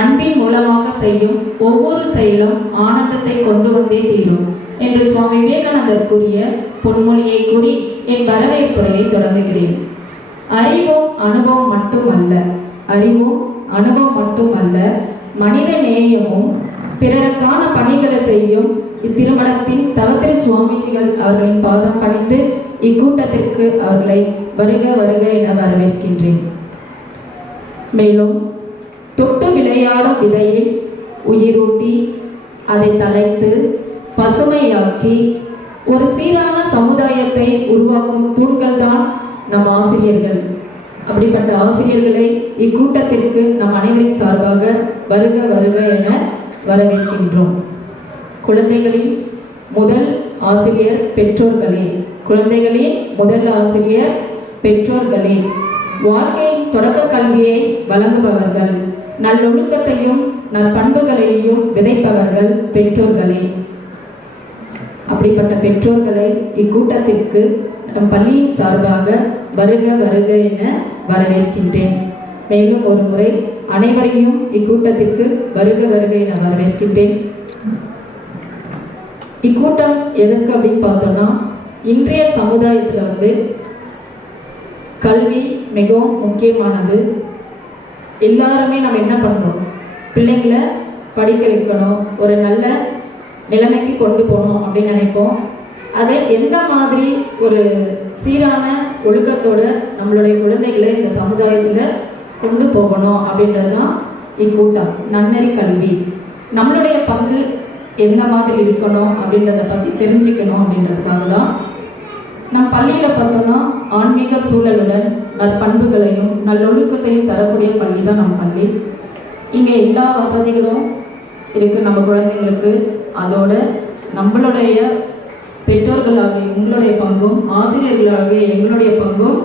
அன்பின் மூலமாக செய்யும் ஒவ்வொரு செயலும் ஆனந்தத்தை கொண்டு வந்தே தீரும் என்று சுவாமி விவேகானந்தர் கூறிய பொன்மொழியை கூறி என் வரவேற்புரையை தொடங்குகிறேன். அறிவும் அனுபவம் மட்டுமல்ல, மனித நேயமும் பிறருக்கான பணிகளை செய்யும் இத்திருமணத்தின் தவத்திரு சுவாமிஜிகள் அவர்களின் பாதம் பணிந்து இக்கூட்டத்திற்கு அவர்களை வருக வருக என வரவேற்கின்றேன். மேலும் தொட்டு விளையாடும் விதையில் உயிரூட்டி அதை தழைத்து பசுமையாக்கி ஒரு சீரான சமுதாயத்தை உருவாக்கும் தூண்கள் தான் நம் ஆசிரியர்கள். அப்படிப்பட்ட ஆசிரியர்களை இக்கூட்டத்திற்கு நம் அனைவரின் சார்பாக வருக வருக என வரவேற்கின்றோம். குழந்தைகளின் முதல் ஆசிரியர் பெற்றோர்களே. குழந்தைகளின் முதல் ஆசிரியர் பெற்றோர்களே. வாழ்க்கையின் தொடக்க கல்வியை வழங்குபவர்கள், நல்லொழுக்கத்தையும் நற்பண்புகளையும் விதைப்பவர்கள் பெற்றோர்களே. அப்படிப்பட்ட பெற்றோர்களை இக்கூட்டத்திற்கு நம் பள்ளியின் சார்பாக வருக வருக என வரவேற்கின்றேன். மேலும் ஒரு முறை அனைவரையும் இக்கூட்டத்திற்கு வருக வருக என வரவேற்கின்றேன். இக்கூட்டம் எதற்கு அப்படின்னு பார்த்தோம்னா, இன்றைய சமுதாயத்தில் கல்வி மிகவும் முக்கியமானது. எல்லாருமே நம்ம என்ன பண்ணுறோம், பிள்ளைங்களை படிக்க வைக்கணும், ஒரு நல்ல நிலைமைக்கு கொண்டு போகணும் அப்படின்னு நினைப்போம். அதை எந்த மாதிரி ஒரு சீரான ஒழுக்கத்தோடு நம்மளுடைய குழந்தைகளை இந்த சமுதாயத்தில் கொண்டு போகணும் அப்படின்றது தான் இக்கூட்டம். நன்னெறி கல்வி, நம்மளுடைய பங்கு எந்த மாதிரி இருக்கணும் அப்படின்றத பற்றி தெரிஞ்சுக்கணும் அப்படின்றதுக்காக தான் நம் பள்ளியில் பார்த்தோம்னா ஆன்மீக சூழலுடன் நற்பண்புகளையும் நல்லொழுக்கத்தையும் தரக்கூடிய பள்ளி தான் நம் பள்ளி. இங்கே எல்லா வசதிகளும் இருக்குது நம்ம குழந்தைங்களுக்கு. அதோட நம்மளுடைய பெற்றோர்களாக எங்களுடைய பங்கும் ஆசிரியர்களாக எங்களுடைய பங்கும்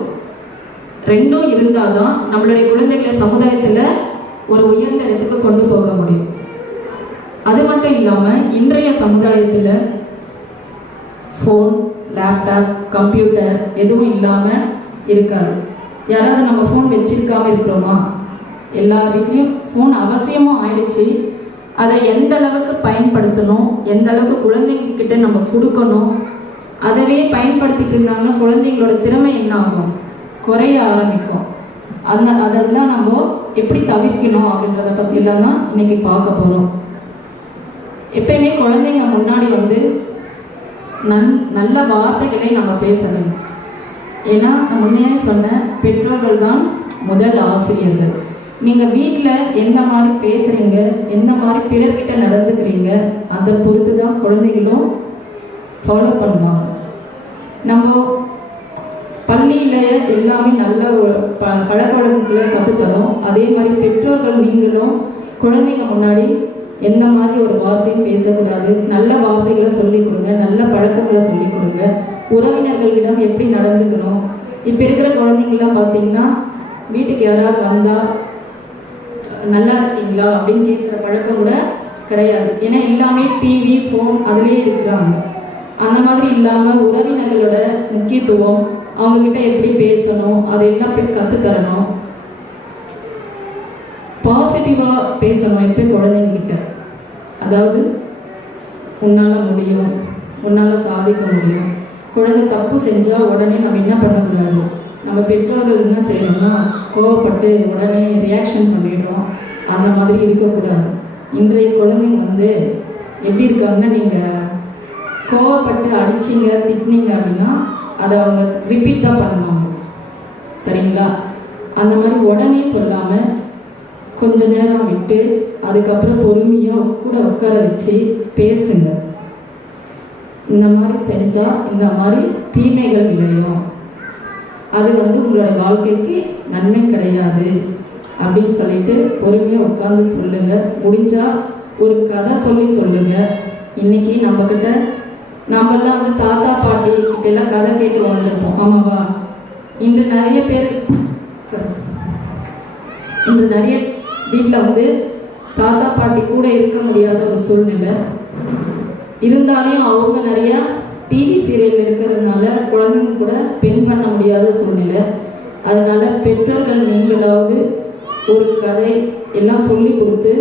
ரெண்டும் இருந்தால் தான் நம்மளுடைய குழந்தைகளை சமுதாயத்தில் ஒரு உயர்ந்த இடத்துக்கு கொண்டு போக முடியும். அது மட்டும் இல்லாமல் இன்றைய சமுதாயத்தில் ஃபோன், லேப்டாப், கம்ப்யூட்டர் எதுவும் இல்லாமல் இருக்காது. யாராவது நம்ம ஃபோன் வச்சிருக்காமல் இருக்கிறோமா? எல்லா வீட்லேயும் ஃபோன் அவசியமும் ஆயிடுச்சு. அதை எந்த அளவுக்கு பயன்படுத்தணும், எந்த அளவுக்கு குழந்தைங்கக்கிட்ட நம்ம கொடுக்கணும், அதவே பயன்படுத்திட்டு இருந்தாங்கன்னா குழந்தைங்களோட திறமை என்ன ஆகும், குறைய ஆரம்பிக்கும். அதெல்லாம் நம்ம எப்படி தவிர்க்கணும் அப்படின்றத பற்றியெல்லாம் தான் இன்றைக்கி பார்க்க போகிறோம். எப்பயுமே குழந்தைங்க முன்னாடி நல்ல வார்த்தைகளை நம்ம பேசணும். ஏன்னா நான் முன்னே சொன்ன பெற்றோர்கள் தான் முதல் ஆசிரியர்கள். நீங்கள் வீட்டில் எந்த மாதிரி பேசுகிறீங்க, எந்த மாதிரி பிறர்கிட்ட நடந்துக்கிறீங்க, அதை பொறுத்து தான் குழந்தைகளும் ஃபாலோ பண்ணுவாங்க. நம்ம பள்ளியில் எல்லாமே நல்ல பழக்க வழக்கங்களை கற்றுத்தரோம். அதே மாதிரி பெற்றோர்கள் நீங்களும் குழந்தைங்க முன்னாடி எந்த மாதிரி ஒரு வார்த்தையும் பேசக்கூடாது, நல்ல வார்த்தைகளை சொல்லிக் கொடுங்க, நல்ல பழக்கங்களை சொல்லிக் கொடுங்க. உறவினர்களிடம் எப்படி நடந்துக்கணும். இப்போ இருக்கிற குழந்தைங்களாம் பார்த்தீங்கன்னா வீட்டுக்கு யாராவது வந்தால் நல்லா இருக்கீங்களா அப்படின்னு கேட்குற பழக்கம் கூட கிடையாது. ஏன்னா எல்லாமே டிவி, ஃபோன் அதுலேயே இருக்கிறாங்க. அந்த மாதிரி இல்லாமல் உறவினர்களோட முக்கியத்துவம், அவங்கக்கிட்ட எப்படி பேசணும் அதையெல்லாம் போய் கற்றுத்தரணும். பாசிட்டிவாக பேசணும் எப்போ குழந்தைங்கிட்ட. அதாவது உன்னால் முடியும், உன்னால் சாதிக்க முடியும். குழந்தை தப்பு செஞ்சால் உடனே நம்ம என்ன பண்ணக்கூடாது, நம்ம பெற்றோர்கள் என்ன செய்யணும்னா கோவப்பட்டு உடனே ரியாக்ஷன் பண்ணிடுறோம். அந்த மாதிரி இருக்கக்கூடாது. இன்றைய குழந்தைங்க எப்படி இருக்காங்கன்னா, நீங்கள் கோவப்பட்டு அடிச்சிங்க திட்டினீங்க அப்படின்னா அதை அவங்க ரிப்பீட் தான் பண்ணுவாங்க. சரிங்களா? அந்த மாதிரி உடனே சொல்லாமல் கொஞ்ச நேரம் விட்டு அதுக்கப்புறம் பொறுமையாக கூட உட்கார வச்சு பேசுங்க. இந்த மாதிரி செஞ்சால் இந்த மாதிரி தீமைகள் விளையும், அது உங்களோட வாழ்க்கைக்கு நன்மை கிடையாது அப்படின்னு சொல்லிட்டு பொறுமையாக உட்காந்து சொல்லுங்கள். முடிஞ்சால் ஒரு கதை சொல்லி சொல்லுங்கள். இன்றைக்கி நம்மக்கிட்ட நம்மெல்லாம் தாத்தா பாட்டி கிட்டெல்லாம் கதை கேட்டு வளர்ந்துருப்போம், ஆமாவா? இன்று நிறைய வீட்டில் தாத்தா பாட்டி கூட இருக்க முடியாத ஒரு சூழ்நிலை இருந்தாலும் அவங்க நிறையா டிவி சீரியல் இருக்கிறதுனால குழந்தைங்க கூட ஸ்பெண்ட் பண்ண முடியாத சூழ்நிலை. அதனால் பெற்றோர்கள் நீங்களாவது ஒரு கதை எல்லாம் சொல்லி கொடுத்து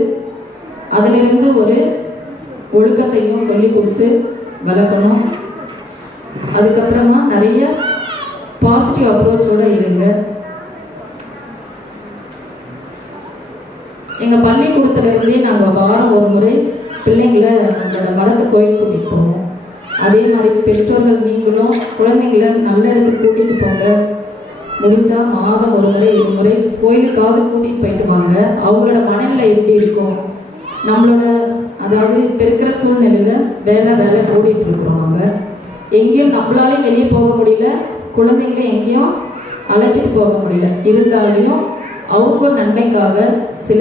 அதிலிருந்து ஒரு ஒழுக்கத்தையும் சொல்லி கொடுத்து வளர்க்கணும். அதுக்கப்புறமா நிறைய பாசிட்டிவ் அப்ரோச்சோடு இருங்க. எங்கள் பள்ளிக்கூடத்துலேருந்தே நாங்கள் வாரம் ஒரு முறை பிள்ளைங்களை நம்மளோட வளர்த்து கோயில் கூட்டிகிட்டு போவோம். அதே மாதிரி பெற்றோர்கள் நீங்களும் குழந்தைங்களை நல்ல இடத்துக்கு கூட்டிகிட்டு போங்க. முடிஞ்சால் மாதம் ஒரு முறை 2 முறை கோயிலுக்காவது கூட்டிகிட்டு போயிட்டு வாங்க. அவங்களோட மனநிலை எப்படி இருக்கும்? நம்மளோட அதாவது இப்போ இருக்கிற சூழ்நிலையில் வேலை ஓடிட்டு இருக்கிறோம். நம்ம எங்கேயும் நம்மளாலே வெளியே போக முடியல, குழந்தைங்களை எங்கேயும் அழைச்சிட்டு போக முடியல. இருந்தாலையும் அவங்க நன்மைக்காக சில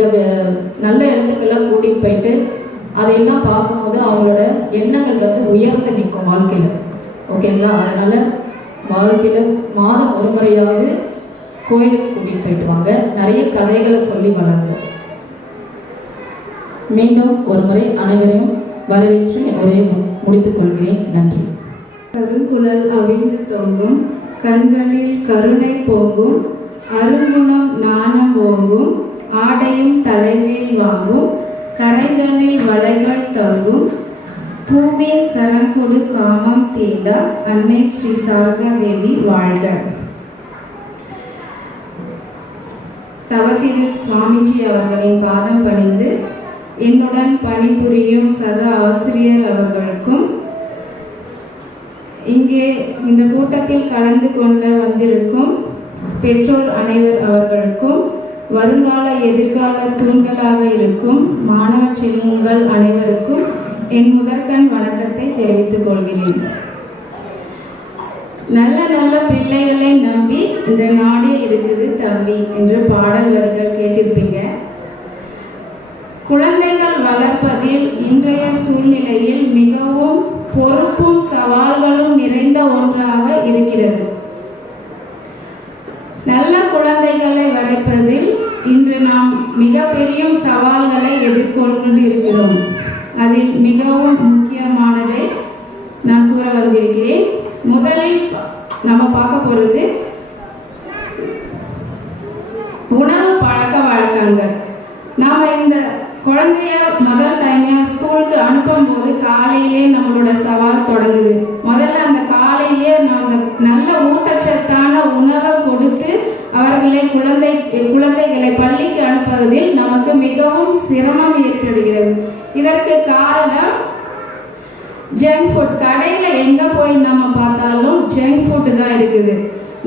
நல்ல இடத்துக்கெல்லாம் கூட்டிகிட்டு போயிட்டு அதையெல்லாம் பார்க்கும்போது அவங்களோட எண்ணங்கள் உயர்ந்து நிற்கும் வாழ்க்கையில். ஓகேங்களா? அதனால் வாழ்க்கையில் மாதம் ஒரு முறையாவது கோயிலுக்கு கூட்டிகிட்டு போயிட்டு வாங்க. நிறைய கதைகளை சொல்லி வளர்ங்க. மீண்டும் ஒரு முறை அனைவரையும் வரவேற்று என்னுடைய முடித்துக் கொள்கிறேன். நன்றி. கருங்குழல் அவிழ்ந்து தொங்கும், கண்களில் கருணை பொங்கும், அருங்குணம் நாணம் ஓங்கும், ஆடையும் தலைமேல் வாங்கும், கரைகளில் வளைகள் தங்கும், பூவின் சரங்கொடு காமம் தீண்டா அன்னை ஸ்ரீ சாரதா தேவி வாழ்க. தவத்திரு சுவாமிஜி அவர்களின் பாதம் பணிந்து என்னுடன் பணிபுரியும் சக ஆசிரியர் அவர்களுக்கும் இங்கே இந்த கூட்டத்தில் கலந்து கொள்ள வந்திருக்கும் பெற்றோர் அனைவர் அவர்களுக்கும் வருங்கால எதிர்கால தூண்களாக இருக்கும் மாணவ செல்வங்கள் அனைவருக்கும் என் முதற்கண் வணக்கத்தை தெரிவித்துக் கொள்கிறேன். நல்ல நல்ல பிள்ளைகளை நம்பி இந்த நாடே இருக்குது தம்பி என்று பாடல் வரிகள் கேட்டிருப்பீங்க. குழந்தைகள் வளர்ப்பதில் இன்றைய சூழ்நிலையில் மிகவும் பொறுப்பும் சவால்களும் நிறைந்த ஒன்றாக இருக்கிறது. நல்ல குழந்தைகளை வளர்ப்பதில் இன்று நாம் மிகப்பெரிய சவால்களை எதிர்கொண்டு இருக்கிறோம். அதில் மிகவும் முக்கியமானதை நான் கூற வந்திருக்கிறேன். முதலில் நம்ம பார்க்க போகிறது உணவு பழக்க வழக்கங்கள். நாம் இந்த குழந்தைய முதல் டைம் ஸ்கூலுக்கு அனுப்பும் போது காலையிலே நம்மளோட சவால் தொடங்குது. முதல்ல அந்த காலையிலே நாம் நல்ல ஊட்டச்சத்தான உணவை கொடுத்து அவர்களை குழந்தைகளை பள்ளிக்கு அனுப்புவதில் நமக்கு மிகவும் சிரமம் ஏற்படுகிறது. இதற்கு காரணம் ஜங்க் ஃபுட். கடையில் எங்கே போய் நம்ம பார்த்தாலும் ஜங்க் ஃபுட்டு தான் இருக்குது.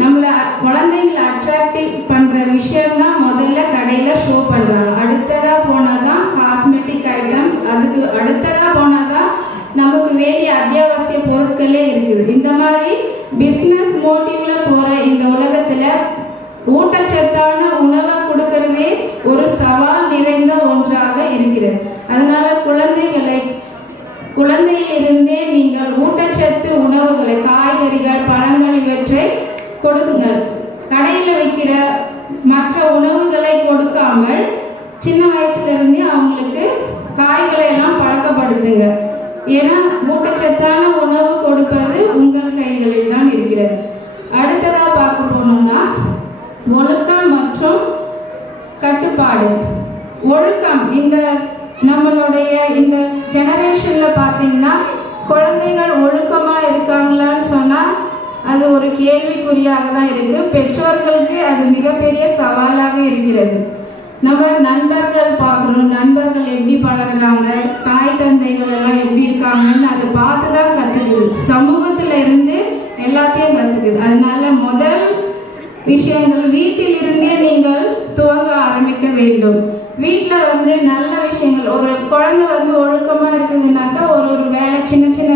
நம்மளை குழந்தைங்களை அட்ராக்டிவ் பண்ணுற விஷயம்தான் முதல்ல கடையில் ஷோ பண்ணுறாங்க. அடுத்ததாக போனால் தான் காஸ்மெட்டிக் ஐட்டம்ஸ், அதுக்கு அடுத்ததாக போனால் தான் நமக்கு வேண்டிய அத்தியாவசிய பொருட்களே இருக்குது. இந்த மாதிரி பிஸ்னஸ் மோட்டிவில் போகிற இந்த உலகத்தில் ஊட்டச்சத்தான உணவை கொடுக்கறதே ஒரு சவால் நிறைந்த ஒன்றாக இருக்கிறது. அதனால குழந்தையிலிருந்தே நீங்கள் ஊட்டச்சத்து உணவுகளை, காய்கறிகள், பழங்கள் இவற்றை கொடுங்கள். கடையில் வைக்கிற மற்ற உணவுகளை கொடுக்காமல் சின்ன வயசுலேருந்தே அவங்களுக்கு காய்களை எல்லாம் பழக்கப்படுத்துங்க. ஏன்னா ஊட்டச்சத்தான உணவு கொடுப்பது உங்கள் கைகளில் தான் இருக்கிறது. அடுத்ததாக பார்க்க போனோம்னா ஒழுக்கம் மற்றும் கட்டுப்பாடு. ஒழுக்கம் இந்த நம்மளுடைய இந்த ஜெனரேஷனில் பார்த்தீங்கன்னா குழந்தைகள் ஒழுக்கமாக இருக்காங்களான்னு சொன்னால் அது ஒரு கேள்விக்குறியாக தான் இருக்குது. பெற்றோர்களுக்கு அது மிகப்பெரிய சவாலாக இருக்கிறது. நம்ம நண்பர்கள் பார்க்குறோம், நண்பர்கள் எப்படி பழகுறாங்க, தாய் தந்தைகள் எல்லாம் எப்படி இருக்காங்கன்னு அதை பார்த்து தான் கற்றுக்குது. சமூகத்தில் இருந்து எல்லாத்தையும் கற்றுக்குது. அதனால முதல் விஷயங்கள் வீட்டிலிருந்தே நீங்கள் துவங்க ஆரம்பிக்க வேண்டும். வீட்டில் நல்ல விஷயங்கள், ஒரு குழந்தை ஒழுக்கமாக இருக்குதுன்னாக்கா ஒரு வேலை, சின்ன சின்ன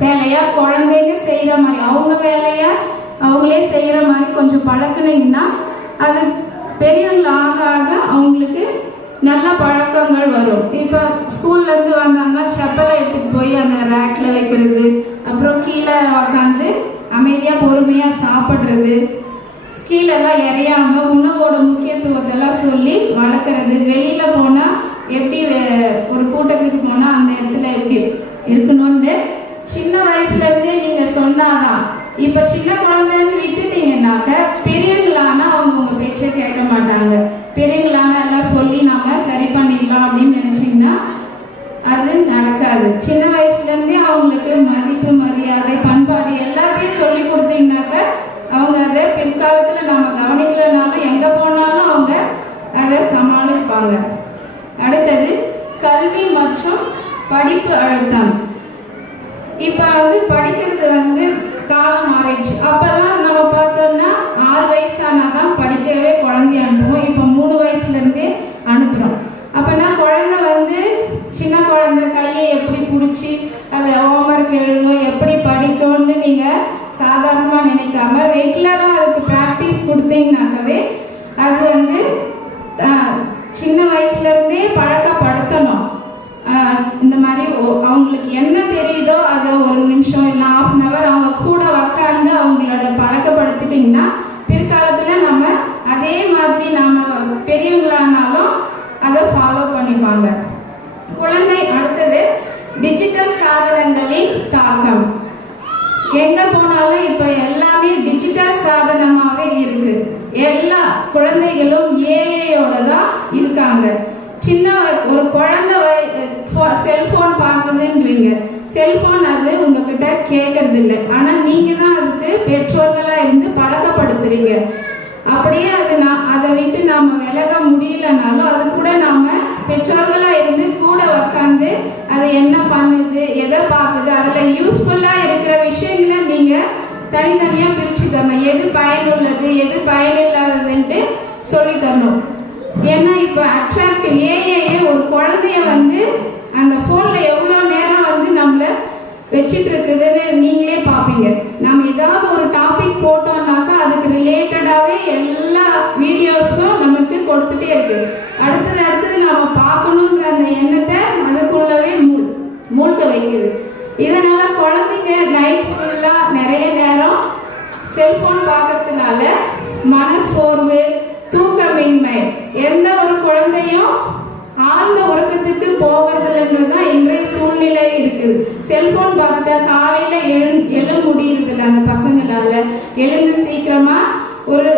வேலையாக குழந்தைங்க செய்கிற மாதிரி, அவங்க வேலையாக அவங்களே செய்கிற மாதிரி கொஞ்சம் பழக்கினீங்கன்னா அது பெரியவங்க ஆக ஆக அவங்களுக்கு நல்ல பழக்கங்கள் வரும். இப்போ ஸ்கூல்லேருந்து வந்தாங்கன்னா செப்பலை எடுத்துகிட்டு போய் அந்த ரேக்கில் வைக்கிறது, அப்புறம் கீழே உக்காந்து அமைதியாக பொறுமையாக சாப்பிட்றது, கீழெல்லாம் இறையாமல் உணவோட முக்கியத்துவத்தெல்லாம் சொல்லி வளர்க்குறது. வெளியில் போனால் எப்படி ஒரு கூட்டத்துக்கு போனால் அந்த இடத்துல எப்படி இருக்கணும்னு சின்ன வயசுலேருந்தே நீங்கள் சொன்னாதான். இப்போ சின்ன குழந்தைன்னு விட்டுட்டீங்கன்னாக்க பெரியவங்களானா அவங்க உங்கள் பேச்சை கேட்க மாட்டாங்க. பெரியவங்களான எல்லாம் சொல்லி நாம் சரி பண்ணிடலாம் அப்படின்னு நினச்சிங்கன்னா அது நடக்காது. சின்ன வயசுலேருந்தே அவங்களுக்கு மதிப்பு, மரியாதை, பண்பாடு எல்லாத்தையும் சொல்லி கொடுத்தீங்கன்னாக்க அவங்க அதை பிற்காலத்தில் நாம் கவனிக்கலனாலும் எங்கே போனாலும் அவங்க அதை சமாளிப்பாங்க. அடுத்தது கல்வி மற்றும் படிப்பு அழுத்தம். இப்போ வந்து படிக்கிறது வந்து காலம் மாறிடுச்சு. அப்போல்லாம் நம்ம பார்த்தோம்னா 6 வயசானால் தான் படிக்கவே குழந்தைய அனுப்புவோம். இப்போ 3 வயசுலேருந்தே அனுப்புகிறோம். அப்போனா குழந்தை வந்து சின்ன குழந்தை கையை எப்படி பிடிச்சி அதை ஹோம்ஒர்க் எழுதும், எப்படி படிக்கும்னு நீங்கள் சாதாரணமாக நினைக்காம ரெகுலராக அதுக்கு ப்ராக்டிஸ் கொடுத்தீங்கன்னாக்கவே அது வந்து சின்ன வயசுலேருந்தே பழக்கப்படுத்தணும். இந்த மாதிரி அவங்களுக்கு என்ன தெரியுதோ அதை 1 நிமிஷம் இல்லை 1/2 hour அவங்க கூட உக்காந்து அவங்களோட பழக்கப்படுத்திட்டிங்கன்னா பிற்காலத்தில் நம்ம அதே மாதிரி நாம் பெரியவங்களானாலும் அதை ஃபாலோ பண்ணிப்பாங்க. குழந்தை அடுத்தது டிஜிட்டல் சாதனங்களின் தாக்கம். எங்கே போனாலும் இப்போ எல்லாமே டிஜிட்டல் சாதனமாகவே இருக்குது. எல்லா குழந்தைகளும் ஏஐயோட தான் இருக்காங்க. சின்ன ஒரு குழந்தை செல்ஃபோன் பார்க்குதுன்றீங்க, செல்ஃபோன் அது உங்ககிட்ட கேட்கறது இல்லை. ஆனால் நீங்கள் தான் அதுக்கு பெற்றோர்களாக இருந்து பழக்கப்படுத்துறீங்க. அப்படியே அதை விட்டு நாம் விலக முடியலனாலும் அது கூட நாம் பெற்றோர்களாக இருந்து கூட உக்காந்து அது என்ன பண்ணுது, எதை பார்க்குது, அதில் யூஸ்ஃபுல்லாக இருக்கிற விஷயங்களை நீங்கள் தனித்தனியாக பிரித்து தரணும். எது பயனுள்ளது எது பயனில்லாததுன்ட்டு சொல்லி தரணும். ஏன்னா இப்போ அட்ராக்டிவ் ஏஐயே ஒரு குழந்தைய வந்து அந்த ஃபோனில் எவ்வளோ நேரம் வந்து நம்மளை வச்சிட்டு இருக்குதுன்னு நீங்களே பார்ப்பீங்க. நம்ம ஏதாவது ஒரு டாபிக் போட்டோம்னாக்கா அதுக்கு ரிலேட்டடாகவே எல்லா வீடியோஸும் நமக்கு கொடுத்துட்டே இருக்கு. அடுத்தது நம்ம பார்க்கணுன்ற அந்த எண்ணத்தை அதுக்குள்ளவே மூழ்க வைக்குது. இதனால் குழந்தைங்க நைட் ஃபுல்லாக நிறைய நேரம் செல்ஃபோன் பார்க்கறதுனால மனசோர்வு, தூக்கமின்மை, எந்த ஒரு குழந்தையும் ஆழ்ந்த உறக்கத்துக்கு போகிறதுலன்றது தான் இன்றைய சூழ்நிலை இருக்குது. செல்ஃபோன் பார்த்துட்டா காலையில் எழு முடியறதில்ல. அந்த பசங்களால் எழுந்து சீக்கிரமாக ஒரு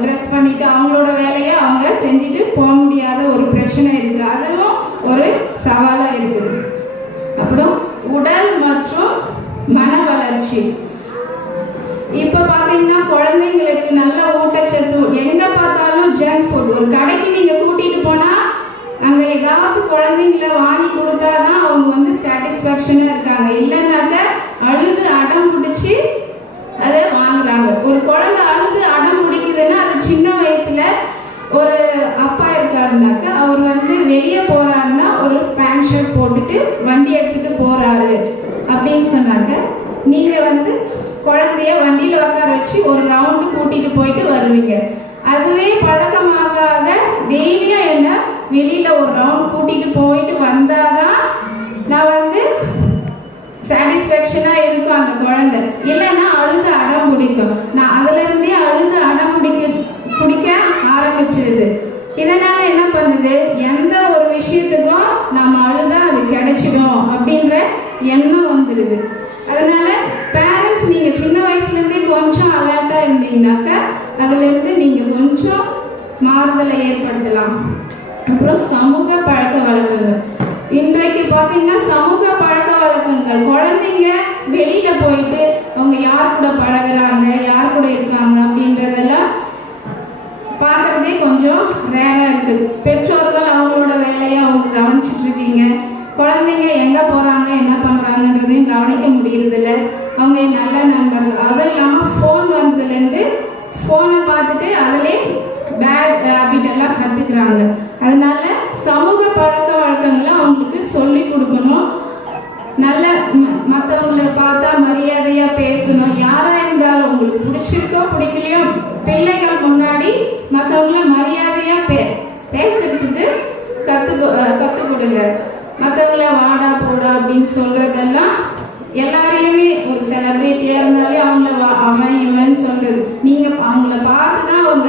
ட்ரெஸ் பண்ணிவிட்டு அவங்களோட வேலையை அவங்க செஞ்சுட்டு போக முடியாத ஒரு பிரச்சனை இருக்குது. அதுவும் ஒரு சவாலாக இருக்குது. அப்புறம் உடல் மற்றும் மன வளர்ச்சி. இப்போ பார்த்தீங்கன்னா குழந்தைங்களுக்கு நல்ல ஊட்டச்சத்து, எங்கே பார்த்தாலும் ஜங்க் ஃபுட். ஒரு கடைக்கு நீங்கள் கூட்டிகிட்டு போனால் அங்கே ஏதாவது குழந்தைங்களை வாங்கி கொடுத்தா தான் அவங்க வந்து சாட்டிஸ்ஃபேக்ஷனாக இருக்காங்க. இல்லைன்னாக்க அழுது அடம் பிடிச்சி அதை வாங்குறாங்க. ஒரு குழந்தை அழுது அடம் பிடிக்குதுன்னா அது சின்ன வயசில் ஒரு அப்பா இருக்காருனாக்க அவர் வந்து வெளியே போகிறாருன்னா ஒரு பேண்ட் ஷர்ட் போட்டுட்டு வண்டி எடுத்துகிட்டு போகிறாரு அப்படின்னு சொன்னாக்க நீங்கள் வந்து குழந்தைய வண்டியில் உட்கார வச்சு ஒரு ரவுண்டு கூட்டிகிட்டு போயிட்டு வருவீங்க. அதுவே பழக்கமாக டெய்லியும் என்ன வெளியில் ஒரு ரவுண்ட் கூட்டிகிட்டு போயிட்டு வந்தால் தான் நான் வந்து சாட்டிஸ்ஃபேக்ஷனாக இருக்கும் அந்த குழந்தை. இல்லைன்னா அழுது அடம் பிடிக்கும். நான் அதிலிருந்தே அழுது அடம் பிடிக்க ஆரம்பிச்சிருது. இதனால் என்ன பண்ணுது, எந்த ஒரு விஷயத்துக்கும் நம்ம அழுதா அது கிடைச்சிடும் அப்படின்ற எண்ணம் வந்துடுது. அதனால் பேரண்ட்ஸ் நீங்கள் சின்ன வயசுலேருந்தே கொஞ்சம் அலர்ட்டாக இருந்தீங்கன்னாக்கா அதிலிருந்து நீங்கள் கொஞ்சம் மாறுதலை ஏற்படுத்தலாம். அப்புறம் சமூக பழக்க வழக்கங்கள். இன்றைக்கு பார்த்தீங்கன்னா சமூக பழக்க வழக்கங்கள் குழந்தைங்க வெளியில் போயிட்டு அவங்க யார் கூட பழகுறாங்க, யார் கூட இருக்காங்க அப்படின்றதெல்லாம் பார்க்குறதே கொஞ்சம் ரேராக இருக்குது. பெற்றோர்கள் அவங்களோட வேலையை அவங்க கவனிச்சிட்டு இருக்கீங்க. குழந்தைங்க எங்கே போகிறாங்க என்ன பண்ணுறாங்கன்றதையும் கவனிக்க முடியறதில்ல. அவங்க நல்ல நண்பர்கள். அதுவும் இல்லாமல் ஃபோன் வந்ததுலேருந்து ஃபோனை பார்த்துட்டு அதிலே பேட் ஹேபிட் எல்லாம் கற்றுக்குறாங்க. அதனால சமூக பழக்க வழக்கங்களை அவங்களுக்கு சொல்லி கொடுக்கணும். நல்ல மற்றவங்களை பார்த்தா மரியாதையாக பேசணும். யாராக இருந்தாலும் உங்களுக்கு பிடிச்சிருக்கோ பிடிக்கலையோ பிள்ளைகள் முன்னாடி மற்றவங்கள மரியாதையாக பேசுறதுக்கு கற்றுக் கொடுங்க. மற்றவங்கள வாடா போடா அப்படின்னு சொல்கிறதெல்லாம் எல்லாரையுமே ஒரு செலிப்ரிட்டியாக இருந்தாலே அவங்கள அவன் இவன் சொல்கிறது, நீங்கள் அவங்கள பார்த்து தான் அவங்க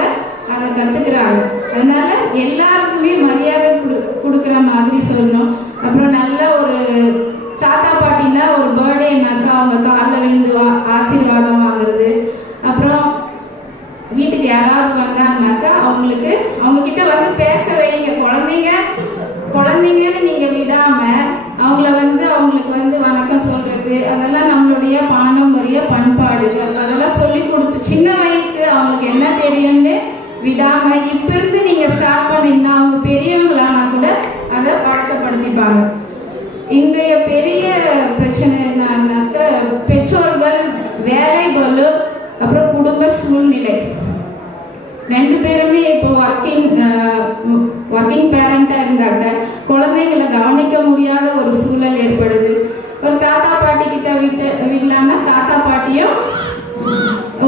அதை கற்றுக்குறாங்க. அதனால் எல்லாருக்குமே மரியாதை கொடுக்குற மாதிரி சொல்லணும். அப்புறம் நல்ல ஒரு தாத்தா பாட்டின்னா ஒரு பர்த்டேனாக்கா அவங்க காலில் விழுந்து ஆசீர்வாதம் வாங்குறது. அப்புறம் வீட்டுக்கு யாராவது வந்தாங்கனாக்கா அவங்கக்கிட்ட வந்து பேச வைங்க. குழந்தைங்கன்னு நீங்கள் விடாமல் அவங்களுக்கு வந்து வணக்கம் சொல்கிறது, அதெல்லாம் நம்மளுடைய பாரம்பரிய பண்பாடுகள். அதெல்லாம் சொல்லி கொடுத்து சின்ன வயசு அவங்களுக்கு என்ன தெரியும்னு விடாமல் இப்போ இருந்து நீங்கள் ஸ்டார்ட் பண்ணிங்கன்னா அவங்க பெரியவங்களானா கூட அதை பழக்கப்படுத்திப்பாங்க. இன்றைய இல்லை. 2 பேருமே இப்போ ஒர்க்கிங் பேரண்டாக இருந்தாங்க. குழந்தைங்களை கவனிக்க முடியாத ஒரு சூழல் ஏற்படுது. ஒரு தாத்தா பாட்டி கிட்ட விடலாமல் தாத்தா பாட்டியும்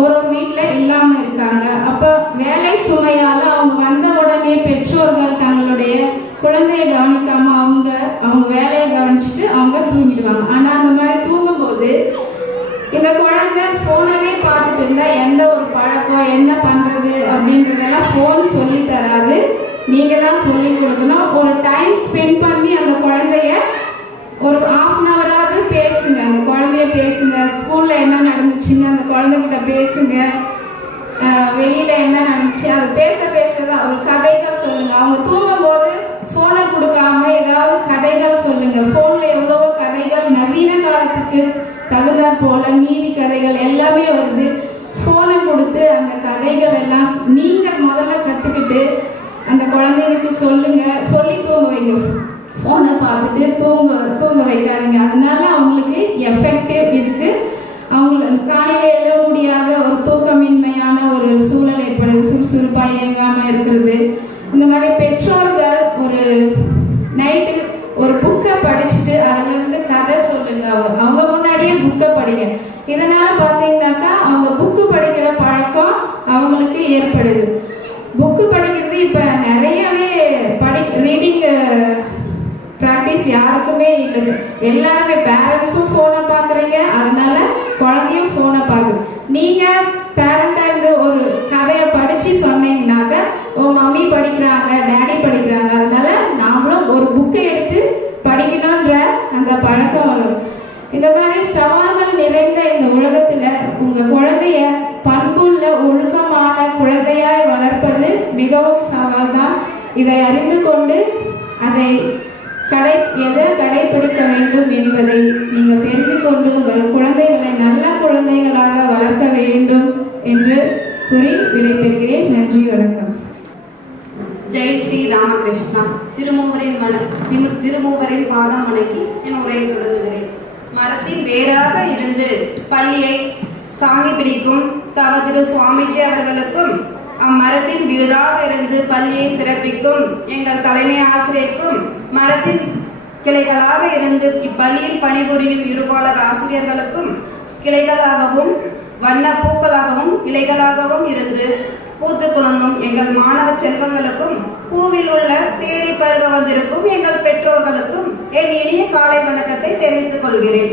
ஒரு வீட்டில் இல்லாமல் இருக்காங்க. அப்போ வேலை சுமையால் அவங்க வந்த உடனே பெற்றோர்கள் தங்களுடைய குழந்தையை கவனிக்காமல் அவங்க வேலையை கவனிச்சுட்டு அவங்க தூங்கிடுவாங்க. ஆனால் அந்த மாதிரி தூங்கும்போது இந்த குழந்தை ஃபோனவே பார்த்துட்டு இருந்தால் எந்த ஒரு பழக்கம் என்ன பண்ணுறது அப்படின்றதெல்லாம் ஃபோன் சொல்லி தராது. நீங்கள் தான் சொல்லி கொடுக்கணும். ஒரு டைம் ஸ்பெண்ட் பண்ணி அந்த குழந்தைய ஒரு 1/2 ஹவராவது பேசுங்க. அந்த குழந்தைய பேசுங்க. ஸ்கூலில் என்ன நடந்துச்சுன்னு அந்த குழந்தைகிட்ட பேசுங்க. வெளியில் என்ன நடந்துச்சு அது பேச தான். ஒரு கதைகள் சொல்லுங்கள். அவங்க தூங்கும்போது ஃபோனை கொடுக்காம ஏதாவது கதைகள் சொல்லுங்கள். ஃபோனில் எவ்வளவோ கதைகள் நவீன காலத்துக்கு தகுந்தாற் போல நீதி கதைகள் எல்லாமே வருது. ஃபோனை கொடுத்து அந்த கதைகள் எல்லாம் நீங்கள் முதல்ல கற்றுக்கிட்டு அந்த குழந்தைங்களுக்கு சொல்லுங்கள். சொல்லி தூங்க வைங்க. ஃபோனை பார்த்துட்டு தூங்க வைக்காதீங்க. அதனால அவங்களுக்கு எஃபெக்டிவ் இருக்குது. அவங்க காலையில் எழ முடியாத ஒரு தூக்கமின்மையான ஒரு சூழல் ஏற்படுது. சுறுசுறுப்பாக இயங்காமல் இருக்கிறது. இந்த மாதிரி பெற்றோர்கள் ஒரு நைட்டு ஒரு புக்கை படிச்சுட்டு அதிலிருந்து கதை சொல்லுங்க. அவங்க முன்னாடியே புக்கை படிங்க. இதனால் பார்த்தீங்கன்னாக்கா அவங்க புக்கு படிக்கிற பழக்கம் அவங்களுக்கு ஏற்படுது. புக்கு படிக்கிறது இப்போ நிறையவே ரீடிங் ப்ராக்டிஸ் யாருக்குமே இல்லை சார். எல்லாருமே பேரண்ட்ஸும் ஃபோனை பார்க்குறீங்க. அதனால குழந்தையும் ஃபோனை பார்க்குது. நீங்கள் பேரண்டாக இருந்து ஒரு கதையை படித்து சொன்னீங்கன்னாக்க மம்மி படிக்கிறாங்க, டேடி படிக்கிறாங்க, அதனால நாமளும் ஒரு புக்கை எடுத்து படிக்கணுன்ற அந்த பழக்கம் வரும். இந்த மாதிரி சவால்கள் நிறைந்த இந்த உலகத்தில் உங்கள் குழந்தைய பண்புள்ள ஒழுக்கமான குழந்தையாய் வளர்ப்பது மிகவும் சவால் தான். இதை அறிந்து கொண்டு அதை கடைபிடிக்க வேண்டும் என்பதை நீங்கள் தெரிந்து கொண்டு உங்கள் குழந்தைகளை நல்ல குழந்தைகளாக வளர்க்க வேண்டும் என்று கூறி விடைபெறுகிறேன். நன்றி, வணக்கம். ஜெய் ஸ்ரீ ராமகிருஷ்ணா. திருமூவரின் பாதம் வணங்கி என் உரையை தொடங்குகிறேன். மரத்தின் வேறாக இருந்து பள்ளியை தாங்கி பிடிக்கும் தவ திரு சுவாமிஜி அவர்களுக்கும், அம்மரத்தின் விருதாக இருந்து பள்ளியை சிறப்பிக்கும் எங்கள் தலைமை ஆசிரியருக்கும், மரத்தின் கிளைகளாக இருந்து இப்பள்ளியில் பணிபுரியும் இருபாளர் ஆசிரியர்களுக்கும், கிளைகளாகவும் வண்ண பூக்களாகவும் இலைகளாகவும் இருந்து பூத்து குலுங்கும் எங்கள் மாணவ செல்வங்களுக்கும், பூவில் உள்ள தேடி பருக வந்திருக்கும் எங்கள் பெற்றோர்களுக்கும் என் இனிய காலை வணக்கத்தை தெரிவித்துக் கொள்கிறேன்.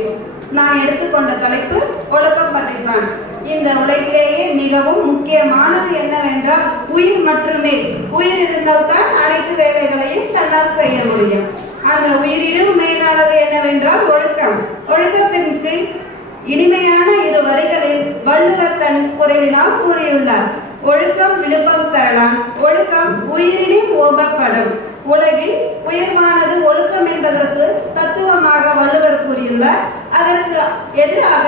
நான் எடுத்துக்கொண்ட தலைப்பு ஒழுக்கம் பற்றித்தான். இந்த உலகிலேயே மிகவும் முக்கியமானது என்னவென்றால் உயிர் மட்டுமே. உயிர் இருந்தால்தான் அனைத்து வேலைகளையும் தன்னால் செய்ய முடியும். அந்த உயிரிலும் மேலானது என்னவென்றால் ஒழுக்கம். ஒழுக்கத்திற்கு இனிமையான 2 வரிகளில் வள்ளுவர் தன் குறைவினால் கூறியுள்ளார். ஒழுக்கம் விழுப்பம் தரலாம், ஒழுக்கம் உயிரினும் ஓம்பப்படும். உலகில் உயர்வானது ஒழுக்கம் என்பதற்கு தத்துவமாக வள்ளுவர் கூறியுள்ளார். அதற்கு எதிராக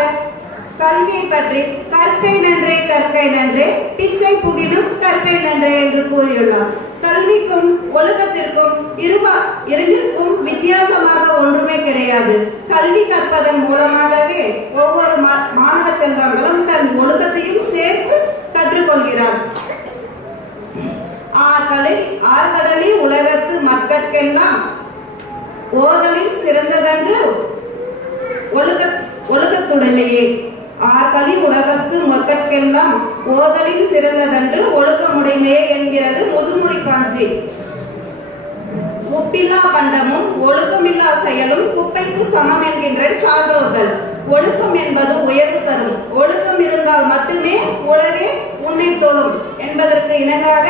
கல்வியை பற்றி கற்கை நன்றே பிச்சை புகினும் கற்கை நன்றே என்று கூறியுள்ளார். கல்விக்கும் ஒழுக்கத்திற்கும் இரண்டிற்கும் வித்தியாசமாக ஒன்றுமே கிடையாது. கல்வி கற்பதன் மூலமாகவே ஒவ்வொரு மாணவ செல்வங்களும் தன் ஒழுக்கத்தையும் சேர்த்து கற்றுக்கொள்கிறார். ஆர்கடலில் உலகத்து மக்கட்கெல்லாம் ஓதலில் சிறந்ததன்று ஒழுக்கத்துடனேயே. ஆர்களி உலகத்து மக்கட்கெல்லாம் ஓதலில் சிறந்ததன்று ஒழுக்கமுடைமையே என்கிறது முதுமொழி காஞ்சி. உப்பில்லா பண்டமும் ஒழுக்கமில்லா செயலும் குப்பைக்கு சமம் என்கின்ற சான்றோர்கள். ஒழுக்கம் என்பது உயர்வு தரும். ஒழுக்கம் இருந்தால் மட்டுமே உலகே உன்னை தொழும் என்பதற்கு இணங்காக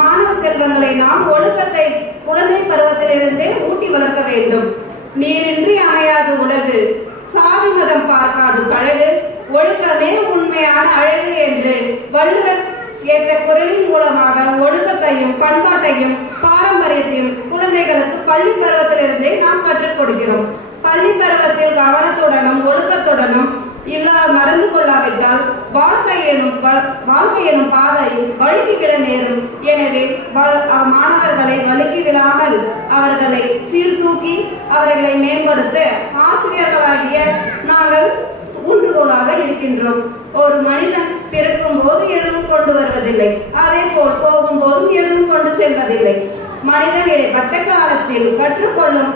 மாணவ செல்வங்களை நாம் ஒழுக்கத்தை குழந்தை பருவத்திலிருந்தே ஊட்டி வளர்க்க வேண்டும். நீரின்றி அமையாது உலகு, சாதி மதம் பார்க்காது பழகு, ஒழுக்கமே உண்மையான அழகு என்று வள்ளுவர் கேட்ட குரலின் மூலமாக ஒழுக்கத்தையும் பண்பாட்டையும் பாரம்பரியத்தையும் குழந்தைகளுக்கு பள்ளி பருவத்திலிருந்தே நாம் கற்றுக் கொடுக்கிறோம். பள்ளி பருவத்தில் கவனத்துடனும் ஒழுக்கத்துடனும் நடந்து கொள்ளாவிட்டால் வாழ்க்கை எனும் பாதையில் வழுக்கி விட நேரும். எனவே மாணவர்களை வழுக்கி விடாமல் அவர்களை சீர்தூக்கி அவர்களை மேம்படுத்த ஆசிரியர்களாகிய நாங்கள் ஊன்றுகோலாக இருக்கின்றோம். ஒரு மனிதன் பிறக்கும் போது எதுவும் கொண்டு வருவதில்லை, அதே போல் போகும்போதும் எதுவும் கொண்டு செல்வதில்லை. மனிதன் இடைப்பட்ட காலத்தில் கற்றுக்கொள்ளும்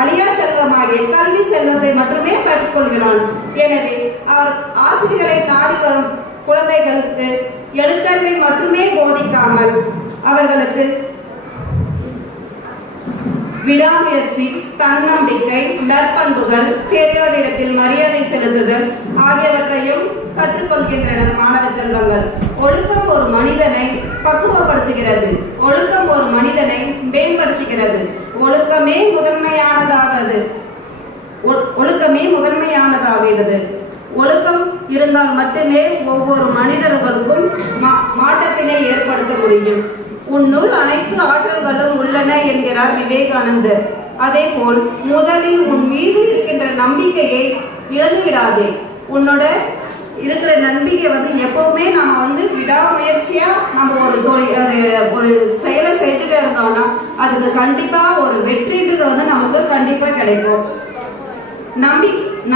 அழியா செல்வமாகிய கல்வி செல்வத்தை மட்டுமே கற்றுக்கொள்கிறான். எனவே அவர் ஆசிரியர்களை நாடி வரும் குழந்தைகளுக்கு எழுத்தறிவை மட்டுமே போதிக்காமல் அவர்களுக்கு விடாமுயற்சி, தன்னம்பிக்கை, நற்பண்புகள், பெரியோரிடத்தில் மரியாதை செலுத்துதல் ஆகியவற்றையும் கற்றுக்கொள்கின்றனர் மாணவ செல்வங்கள். ஒழுக்கம் ஒரு மனிதனை பக்குவப்படுத்துகிறது. ஒழுக்கம் ஒரு மனிதனை மேம்படுத்துகிறது. ஒழுக்கமே முதன்மையானதாகிறது. ஒழுக்கம் இருந்தால் மட்டுமே ஒவ்வொரு மனிதர்களுக்கும் மாற்றத்தினை ஏற்படுத்த முடியும். உன்னுள் அனைத்து ஆற்றல்களும் உள்ளன என்கிறார் விவேகானந்தர். அதே போல் முதலில் உன் மீது இருக்கின்ற நம்பிக்கையை இழந்துவிடாதே. உன்னோட இருக்கிற நம்பிக்கை எப்பவுமே நம்ம விடாமுயற்சியா நம்ம ஒரு செயலை செஞ்சுட்டு இருந்தோம்னா அதுக்கு கண்டிப்பா ஒரு வெற்றின்றது நமக்கு கண்டிப்பா கிடைக்கும்.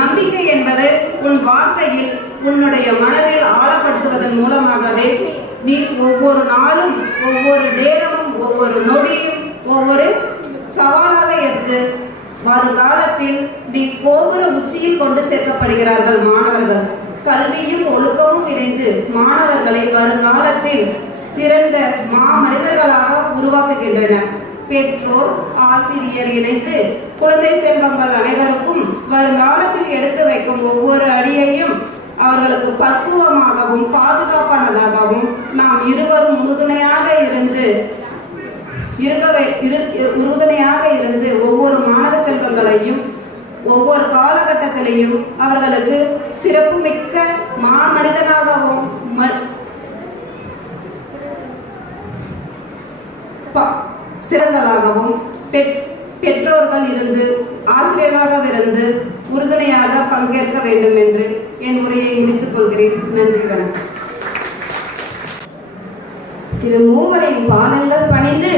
நம்பிக்கை என்பது உன் வார்த்தையில் உன்னுடைய மனதில் ஆழப்படுத்துவதன் மூலமாகவே நீ ஒவ்வொரு நாளும், ஒவ்வொரு நேரமும், ஒவ்வொரு நொடியும் ஒவ்வொரு சவாலாக எடுத்து வருங்காலத்தில் நீ கோபுர உச்சியில் கொண்டு சேர்க்கப்படுகிறார்கள் மாணவர்கள். கல்வியும் ஒழுக்கமும் இணைந்து மாணவர்களை வருங்காலத்தில் சிறந்த மாமனிதர்களாக உருவாக்குகின்றன. பெற்றோர், ஆசிரியர் இணைந்து குழந்தை செல்வங்கள் அனைவருக்கும் வருங்காலத்தில் எடுத்து வைக்கும் ஒவ்வொரு அடியையும் அவர்களுக்கு பக்குவமாகவும் பாதுகாப்பானதாகவும் நாம் இருவரும் உறுதுணையாக இருந்து ஒவ்வொரு மாணவ செல்வங்களையும் ஒவ்வொரு காலகட்டத்திலையும் அவர்களுக்கு சிறப்பு மிக்க மாமனிதனாகவும் சிறந்ததாகவும் பெற்றோர்கள் இருந்து ஆசிரியராக இருந்து உறுதுணையாக பங்கேற்க வேண்டும் என்று என் உரையை முடித்துக் கொள்கிறேன். நன்றி, வணக்கம். திரு மூவரின் பாதங்கள் பணிந்து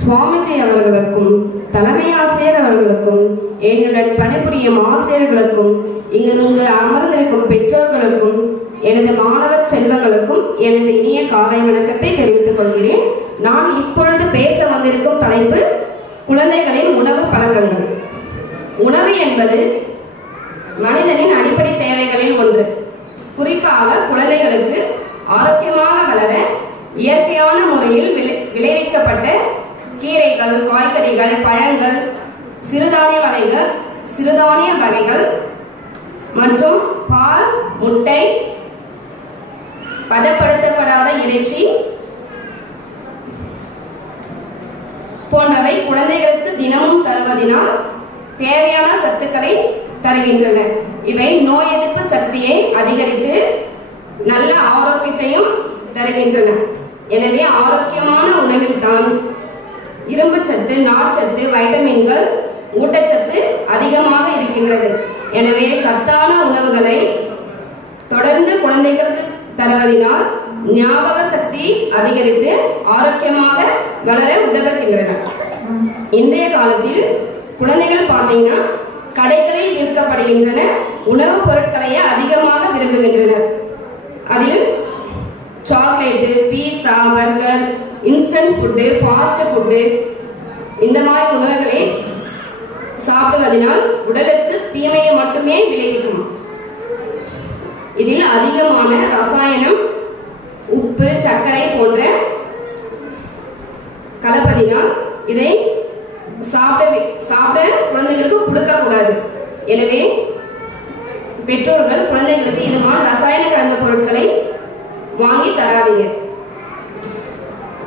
சுவாமிஜி அவர்களுக்கும் தலைமை ஆசிரியர் அவர்களுக்கும் என்னுடன் பணிபுரியும் ஆசிரியர்களுக்கும் இங்கு அமர்ந்திருக்கும் பெற்றோர்களுக்கும் எனது மாணவர் செல்வங்களுக்கும் எனது இனிய காலை வணக்கத்தை தெரிவித்துக் கொள்கிறேன். நான் இப்பொழுது பேச வந்திருக்கும் தலைப்பு குழந்தைகளின் உணவு பழக்கங்கள். உணவு என்பது மனிதனின் அடிப்படை தேவைகளில் ஒன்று. குறிப்பாக குழந்தைகளுக்கு ஆரோக்கியமாக வளர இயற்கையான முறையில் விளைவிக்கப்பட்ட கீரைகள், காய்கறிகள், பழங்கள், சிறுதானிய வகைகள் மற்றும் பால், முட்டை, பதப்படுத்தப்படாத இறைச்சி போன்றவை குழந்தைகளுக்கு தினமும் தருவதினால் தேவையான சத்துக்களை தருகின்றன. இவை நோய் எதிர்ப்பு சக்தியை அதிகரித்து நல்ல ஆரோக்கியத்தையும் தருகின்றன. எனவே ஆரோக்கியமான உணவில்தான் இரும்பு சத்து, நார்ச்சத்து, வைட்டமின்கள், ஊட்டச்சத்து அதிகமாக இருக்கின்றது. எனவே சத்தான உணவுகளை தொடர்ந்து குழந்தைகளுக்கு தருவதினால் ஞாபக சக்தி அதிகரித்து ஆரோக்கியமாக வளர உதவுகின்றன. இன்றைய காலத்தில் குழந்தைகள் பார்த்தீங்கன்னா கடைகளில் விற்கப்படுகின்றன உணவுப் பொருட்களையே அதிகமாக விரும்புகின்றனர். அதில் chocolate, pizza, burger, instant food, fast food இந்த மாதிரி உணவுகளை சாப்பிடுவதனால் உடலுக்கு தீமையை மட்டுமே விளைவிக்கும். இதில் அதிகமான ரசாயனம், உப்பு, சர்க்கரை போன்ற கலப்பதினால் இதை சாப்பிட குழந்தைகளுக்கு கொடுக்கக்கூடாது. எனவே பெற்றோர்கள் குழந்தைகளுக்கு இது மாதிரி ரசாயனம் கலந்த பொருட்களை வாங்கி தராதீங்க.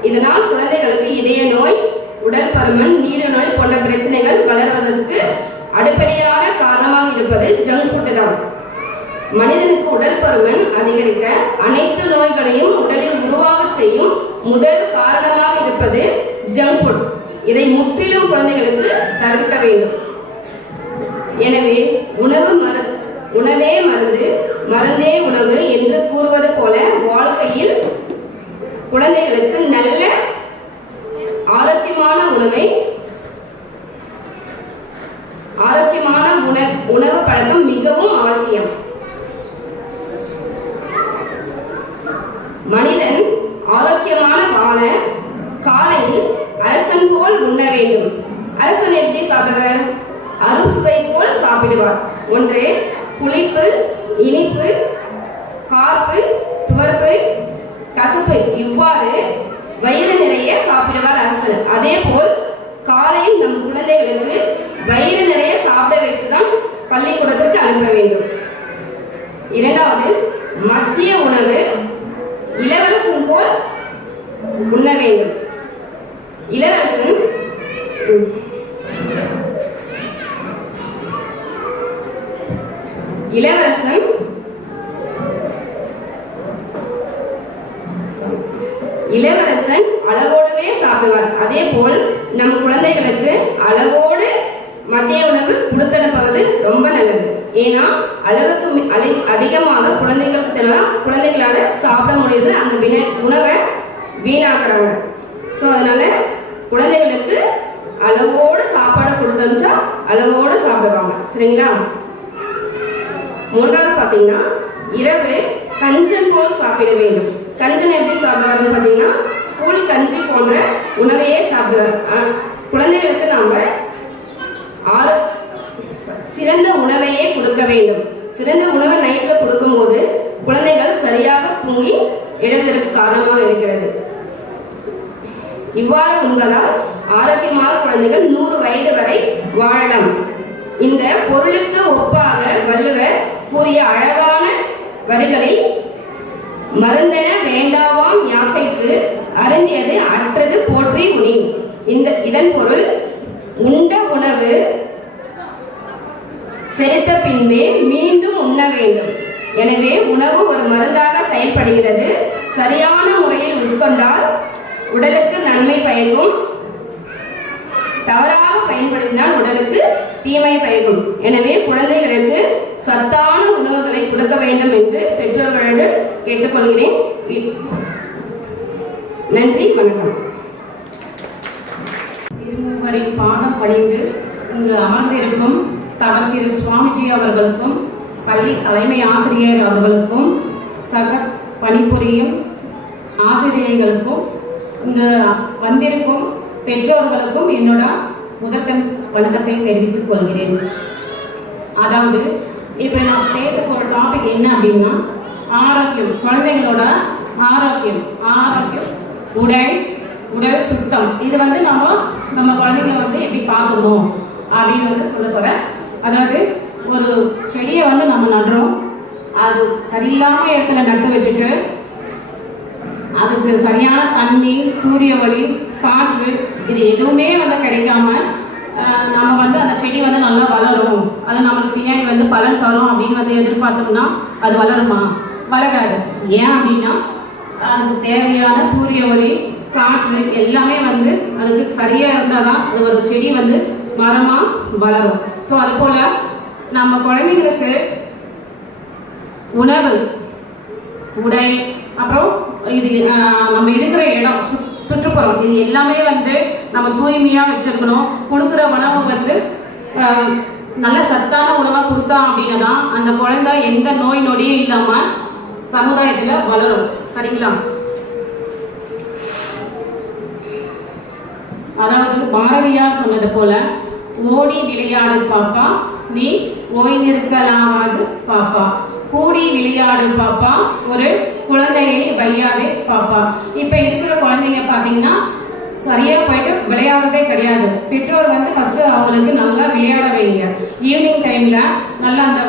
இதனால் குழந்தைகளுக்கு இதய நோய், உடல் பருமன், நீரிழிவு போன்ற பிரச்சனைகள் வளர்வதற்கு அடிப்படையான காரணமாக இருப்பது ஜங்க் ஃபுட்டு தான். மனிதனுக்கு உடல் பருமன் அதிகரிக்க அனைத்து நோய்களையும் உடலில் உருவாக செய்யும் முதல் காரணமாக இருப்பது ஜங்க் ஃபுட். இதை முற்றிலும் குழந்தைகளுக்கு தவிர்க்க வேண்டும். எனவே உணவே மருந்து, மருந்தே உணவு என்று கூறுவது போல வாழ்க்கையில் குழந்தைகளுக்கு நல்ல ஆரோக்கியமான உணவு பழக்கம் மிகவும் அவசியம். துவர்ப்பு, கசப்பு இவ்வாறு வயிறு நிறைய சாப்பிடுவார் அரசர். அதே போல் காலையில் நம் குழந்தைகளுக்கு வயிறு நிறைய சாப்பிட வைத்துதான் பள்ளிக்கூடத்திற்கு அனுப்ப வேண்டும். இரண்டாவது, மதிய உணவு இளவரசன் போல் உண்ண வேண்டும். இளவரசன் அளவோடவே சாப்பிடுவார். அதே போல் நம் குழந்தைகளுக்கு அளவோடு மதிய உணவு கொடுத்தனுப்புவது ரொம்ப நல்லது. ஏன்னா அளவுக்கு அதிகமாக குழந்தைகளால சாப்பிட முடியுது, அந்த உணவை வீணாக்குறாங்க. ஸோ அதனால குழந்தைகளுக்கு அளவோடு சாப்பாடு கொடுத்தா அளவோடு சாப்பிடுவாங்க. சரிங்களா? மூன்றாவது பார்த்தீங்கன்னா, இரவு கஞ்சன் போல் சாப்பிட வேண்டும். கஞ்சன் எப்படி சாப்பிடுவாருன்னு பார்த்தீங்கன்னா, கூழ் கஞ்சி போன்ற உணவையே சாப்பிடுவார். குழந்தைகளுக்கு நாம் சிறந்த உணவையே கொடுக்க வேண்டும். சிறந்த உணவை நைட்டில் கொடுக்கும்போது குழந்தைகள் சரியாக தூங்கி எழுவதற்கு காரணமாக இருக்கிறது. இவ்வாறு உண்பதால் ஆரோக்கியமாக குழந்தைகள் 100 வயது வரை வாழலாம். இந்த பொருளுக்கு ஒப்பாக வள்ளுவர் கூறிய அழகான வரிகளில், மருந்தென வேண்டாவாம் யாக்கைக்கு அருந்தியது அற்றது போற்றி உணி. இதன் பொருள், உண்ட உணவு செரித்த பின்பே மீண்டும் உண்ண வேண்டும். எனவே உணவு ஒரு மருந்தாக செயல்படுகிறது. சரியான முறையில் உட்கொண்டால் உடலுக்கு நன்மை பயக்கும். தவறாக பயன்படுத்தினால் உடலுக்கு தீமை பயக்கும். எனவே குழந்தைகளுக்கு சத்தான உணவுகளை கொடுக்க வேண்டும் என்று பெற்றோர்களிடம் கேட்டுக்கொள்கிறேன். நன்றி, வணக்கம். திருமூவரின் பாதம் பணிந்து இங்கு அமர்ந்திருக்கும் திரு சுவாமிஜி அவர்களுக்கும், பள்ளி தலைமை ஆசிரியர் அவர்களுக்கும், சக பணிபுரியும் ஆசிரியர்களுக்கும், இங்கு வந்திருக்கும் பெற்றோர்களுக்கும் என்னோட முதற்கண் வணக்கத்தை தெரிவித்துக் கொள்கிறேன். அதாவது இப்போ நான் பேச போகிற டாபிக் என்ன அப்படின்னா, ஆரோக்கியம், குழந்தைங்களோட ஆரோக்கியம், உடல் சுத்தம். இது நம்ம குழந்தைங்க எப்படி பார்த்துக்கணும் அப்படின்னு சொல்ல போகிறேன். அதாவது ஒரு செடியை நம்ம நடுறோம், அது சரியில்லாம இடத்துல நட்டு வச்சுட்டு அதுக்கு சரியான தண்ணி, சூரிய ஒளி, காற்று இது எதுவுமே கிடைக்காம நம்ம அந்த செடி நல்லா வளரும், அது நம்மளுக்கு பின்னாடி பலன் தரும் அப்படின்னு எதிர்பார்த்தோம்னா அது வளருமா? வளராது. ஏன் அப்படின்னா அதுக்கு தேவையான சூரிய ஒளி, காற்று எல்லாமே அதுக்கு சரியாக இருந்தால் தான் அது ஒரு செடி மரமாக வளரும். ஸோ அது போல் நம்ம குழந்தைங்களுக்கு உணவு, உடை, அப்புறம் இது நம்ம இருக்கிற இடம், சுற்றுப்புறம், இது எல்லாமே நம்ம தூய்மையாக வச்சுருக்கணும். கொடுக்குற உணவு நல்ல சத்தான உணவாக கொடுத்தா அப்படின்னா அந்த குழந்தை எந்த நோய் நொடியும் இல்லாமல் சமுதாயத்தில் வளரும். சரிங்களா? அதாவது பாரதியார் சொன்னது போல, ஓடி விளையாடு பாப்பா, நீ ஓய்ந்திருக்கலாகாது பாப்பா, கூடி விளையாடு பாப்பா, ஒரு குழந்தையை வையாதே பாப்பா. இப்போ இருக்கிற குழந்தைங்க பார்த்தீங்கன்னா சரியாக போயிட்டு விளையாடுறதே கிடையாது. பெற்றோர் ஃபஸ்ட்டு அவங்களுக்கு நல்லா விளையாட வைங்க. ஈவினிங் டைமில் நல்லா அந்த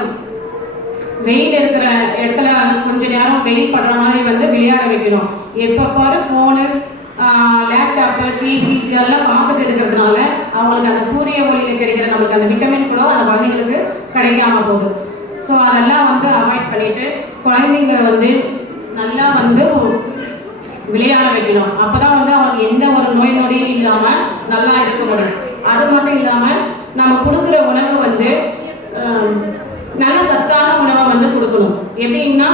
வெயில் இருக்கிற இடத்துல கொஞ்சம் நேரம் வெயில் படுற மாதிரி விளையாட வைக்கணும். எப்போ பாரு ஃபோனு, லேப்டாப்பு, டிவி இதெல்லாம் பார்த்துட்டு இருக்கிறதுனால அவங்களுக்கு அந்த சூரிய ஒளியில் கிடைக்கிற நம்மளுக்கு அந்த விட்டமின் கூட அந்த குழந்தைங்களுக்கு கிடைக்காம போகுது. ஸோ அதெல்லாம் அவாய்ட் பண்ணிவிட்டு குழந்தைங்க நல்லா விளையாட வைக்கணும். அப்போ தான் அவங்களுக்கு எந்த ஒரு நோய் நொடியும் இல்லாமல் நல்லா இருக்க முடியும். அது மட்டும் இல்லாமல் நம்ம கொடுக்குற உணவு நல்ல சத்தான உணவை கொடுக்கணும். எப்படின்னா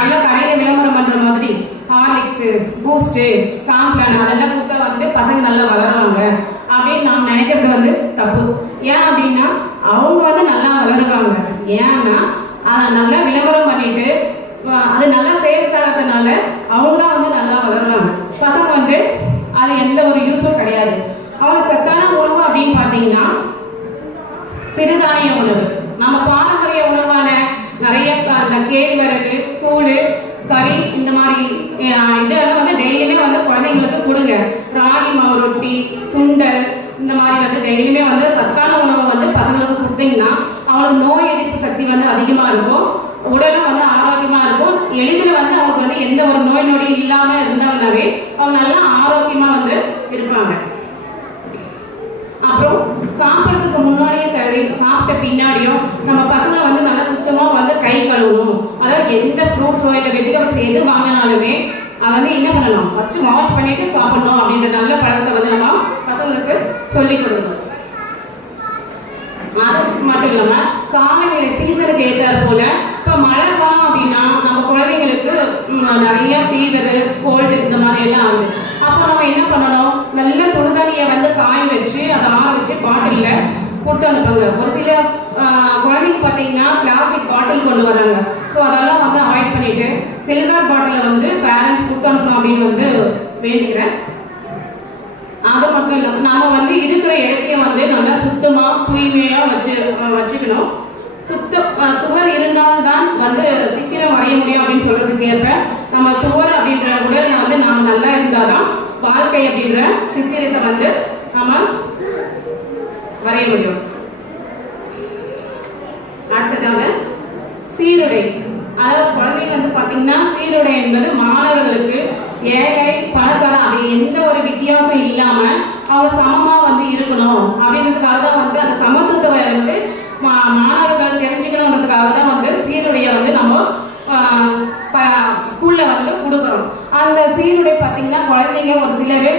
நல்லா கடையில் விளம்பரம் பண்ணுற மாதிரி ஹார்லிக்ஸு, பூஸ்ட்டு, காம்ப்ளான் அதெல்லாம் கொடுத்தா பசங்க நல்லா வளருவாங்க அப்படின்னு நாம் நினைக்கிறது தப்பு. ஏன் அப்படின்னா அவங்க நல்லா வளருவாங்க. ஏன்னா அதை நல்லா விளம்பரம் பண்ணிட்டு அது நல்லா சேல்ஸ் ஆகிறதுனால அவங்க தான் நல்லா வளருவாங்க. பசங்க அது எந்த ஒரு யூஸும் கிடையாது. அவங்க சத்தான உணவு அப்படின்னு பார்த்தீங்கன்னா சிறுதானிய உணவு, நம்ம பாரம்பரிய உணவான நிறைய அந்த கேழ்வரகு, கூழ், கறி இதெல்லாம் வந்து டெய்லியுமே வந்து குழந்தைங்களுக்கு கொடுங்க. ராகி மாவு ரொட்டி, சுண்டல், இந்த மாதிரி வந்து டெய்லியுமே வந்து சத்தான உணவு வந்து பசங்களுக்கு கொடுத்தீங்கன்னா அவங்களுக்கு நோய் எதிர்ப்பு சக்தி வந்து அதிகமாக இருக்கும், உடலும் வந்து ஆரோக்கியமாக இருக்கும். எளிதில் வந்து அவங்களுக்கு வந்து எந்த ஒரு நோய் நொடியும் இல்லாமல் இருந்தாங்கன்னாவே அவங்க நல்லா ஆரோக்கியமாக வந்து இருப்பாங்க. அப்புறம் சாப்பிட்றதுக்கு முன்னாடியும் சரி, சாப்பிட்ட பின்னாடியும் நம்ம பசங்க வந்து நல்லா சுத்தமாக வந்து கை கழுவணும். அதாவது எந்த ஃப்ரூட்ஸோ இல்லை வெஜிடபிள்ஸ் எது வாங்கினாலுமே அதை வந்து என்ன பண்ணணும், ஃபஸ்ட்டு வாஷ் பண்ணிட்டு சாப்பிடணும் அப்படின்ற நல்ல பழக்கத்தை வந்து நம்ம பசங்களுக்கு சொல்லிக் கொடுக்கணும். அது மட்டும் இல்லாமல் காலநிலை சீசனுக்கு ஏற்றாறு போல் இப்போ மழை காலம் அப்படின்னா நம்ம குழந்தைங்களுக்கு நிறைய ஃபீவரு, கோல்டு இந்த மாதிரி எல்லாம் ஆகுது. அப்போ நம்ம என்ன பண்ணணும், நல்ல சுடுதண்ணியை வந்து காய வச்சு அதை ஆற வச்சு பாட்டிலில் கொடுத்து அனுப்புங்க. ஒரு சில குழந்தைங்க பார்த்தீங்கன்னா பிளாஸ்டிக் பாட்டில் கொண்டு வராங்க. ஸோ அதெல்லாம் வந்து அவாய்ட் பண்ணிட்டு சில்வர் பாட்டிலை வந்து பேரண்ட்ஸ் கொடுத்து அனுப்பணும் அப்படின்னு வந்து வேண்டிக்கிறேன். அது மட்டும் இல்லாமல் நம்ம வந்து இருக்கிற இடத்தையும் வந்து நல்லா சுத்தமாக தூய்மையாக வச்சுக்கணும். சுவர் இருந்தால்தான் வந்து சீக்கிரம் வரைய முடியும் அப்படின்னு சொல்றதுக்கு ஏற்ப நம்ம சுவர் அப்படின்ற உடல் வந்து நாம் நல்லா இருந்தால்தான் வாழ்க்கை அப்படின்ற சித்திரத்தை வந்து நம்ம வரைய முடியும். அடுத்ததாக சீருடை. அதாவது குழந்தைங்க வந்து பார்த்தீங்கன்னா சீருடை என்பது மாணவர்களுக்கு ஏழை பணக்காரன் அப்படி எந்த ஒரு வித்தியாசம் இல்லாமல் அவங்க சமமாக வந்து இருக்கணும் அப்படின்றதுக்காக தான் வந்து அந்த சமத்துவத்தை வந்து மாணவர்கள் தெரிஞ்சுக்கணுன்றதுக்காக தான் வந்து சீருடையை வந்து நம்ம ஸ்கூலில் வந்து கொடுக்குறோம். அந்த சீருடை பார்த்தீங்கன்னா குழந்தைங்க ஒரு சிலர்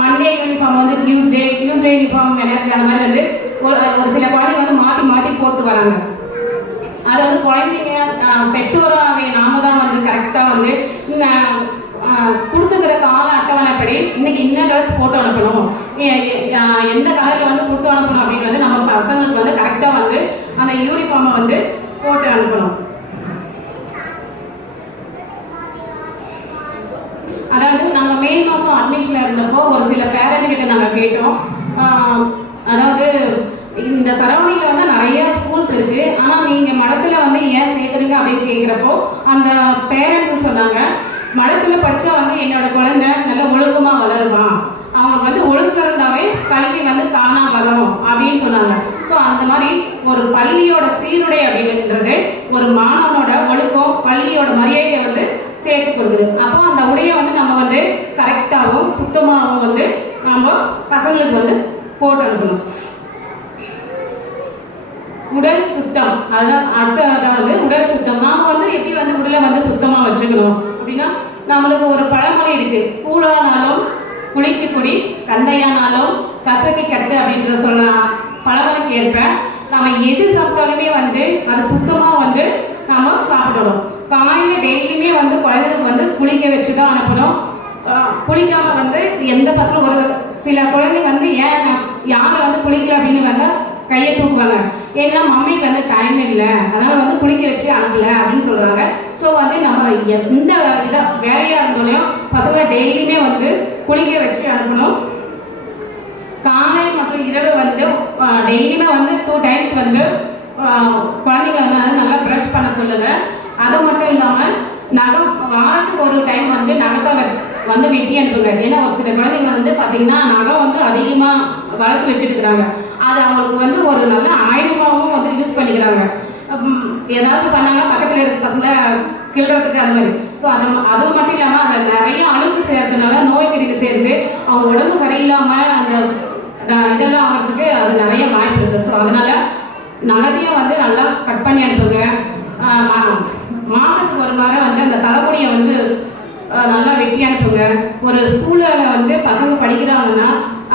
மண்டே யூனிஃபார்ம் வந்து டியூஸ்டே யூனிஃபார்ம் வெனஸ்டே அந்த மாதிரி வந்து ஒரு சில குழந்தைங்க வந்து மாற்றி மாற்றி போட்டு வராங்க. அதை வந்து குழந்தைங்க பெற்றோராக நாம தான் வந்து கரெக்டாக வந்து கொடுத்துக்கிற கால அட்டவணைப்படி இன்னைக்கு என்ன ட்ரெஸ் போட்டு அனுப்பணும், எந்த கலரில் வந்து கொடுத்து அனுப்பணும் அப்படின்னு வந்து நம்ம பசங்களுக்கு வந்து கரெக்டாக வந்து அந்த யூனிஃபார்மை வந்து போட்டு அனுப்பணும். அதாவது நாங்கள் மே மாதம் அட்மிஷனில் இருந்தப்போ ஒரு சில பேரண்ட் கிட்ட நாங்கள் கேட்டோம். அதாவது இந்த சரௌண்டிங்கில் வந்து நிறைய ஸ்கூல்ஸ் இருக்குது, ஆனால் நீங்கள் மடத்தில் வந்து ஏன் சேர்க்குறீங்க அப்படின்னு கேட்குறப்போ அந்த பேரண்ட்ஸ் சொன்னாங்க, மடத்தில் படித்தா வந்து என்னோட குழந்தை நல்ல ஒழுக்கமாக வளருவான், அவங்களுக்கு வந்து ஒழுக்கம் இருந்தாவே கல்வி வந்து தானாக வரும் அப்படின்னு சொன்னாங்க. ஸோ அந்த மாதிரி ஒரு பள்ளியோட சீருடை அப்படின்றது ஒரு மாணவனோட ஒழுக்கம், பள்ளியோட மரியாதையை வந்து சேர்த்து கொடுக்குது. அப்போ அந்த உடையை வந்து நம்ம வந்து கரெக்டாகவும் சுத்தமாகவும் வந்து நம்ம பசங்களுக்கு வந்து போட்டு அனுப்பணும். உடல் சுத்தம், அதுதான் அதாவது உடல் சுத்தம். நாம் வந்து எப்படி வந்து உடலை வந்து சுத்தமாக வச்சுக்கணும் அப்படின்னா, நம்மளுக்கு ஒரு பழமொழி இருக்கு, கூழானாலும் குளிக்கு குடி, கந்தையானாலும் கசக்கி கட்டு அப்படின்ற சொல்ல பழமொழிக்கு ஏற்ப நம்ம எது சாப்பிட்டாலுமே வந்து அது சுத்தமாக வந்து நாம் சாப்பிடணும். காலையில் டெய்லியுமே வந்து குழந்தைங்களுக்கு வந்து குளிக்க வச்சு தான் அனுப்பணும். குளிக்காம வந்து எந்த பசங்க ஒரு சில குழந்தைங்க வந்து ஏன் யாரை வந்து குளிக்கல அப்படின்னு வந்து கையை தூக்குவாங்க, ஏன்னா மம்மிக்கு வந்து டைம் இல்லை அதனால வந்து குளிக்க வச்சு அனுப்பல அப்படின்னு சொல்றாங்க. ஸோ வந்து நம்ம எந்த இதை வேலையாக இருந்தாலையும் பசங்க டெய்லியுமே வந்து குளிக்க வச்சு அனுப்பணும். காலை மற்றும் இரவு வந்து டெய்லியுமே வந்து 2 times வந்து குழந்தைங்க வந்து நல்லா ப்ரஷ் பண்ண சொல்லுங்க. அது மட்டும் இல்லாமல் நகம் வாரத்துக்கு ஒரு டைம் வந்து நகத்தை வந்து வெட்டி அனுப்புங்க. ஏன்னா ஒரு சில குழந்தைங்க வந்து பார்த்தீங்கன்னா நகம் வந்து அதிகமாக வளர்த்து வச்சுட்டு இருக்கிறாங்க, அது அவங்களுக்கு வந்து ஒரு நல்ல ஆயுதமாகவும் வந்து யூஸ் பண்ணிக்கிறாங்க. ஏதாச்சும் பண்ணாங்க பக்கத்தில் இருக்க பசங்களை கிள்றதுக்கு அது மாதிரி. ஸோ அது மட்டும் இல்லாமல் அதில் நிறைய அழுக்கு சேர்றதுனால நோய் கிருமி சேர்ந்து அவங்க உடம்பு சரியில்லாமல் அந்த இதெல்லாம் ஆகிறதுக்கு அது நிறைய வாய்ப்பு இருக்குது. ஸோ அதனால நகத்தையும் வந்து நல்லா கட் பண்ணி அனுப்புங்க. மாதத்துக்கு ஒரு முறை வந்து அந்த தலைமுடியை வந்து நல்லா வெட்டி அனுப்புங்க. ஒரு ஸ்கூலில் வந்து பசங்க படிக்கிறாங்கன்னா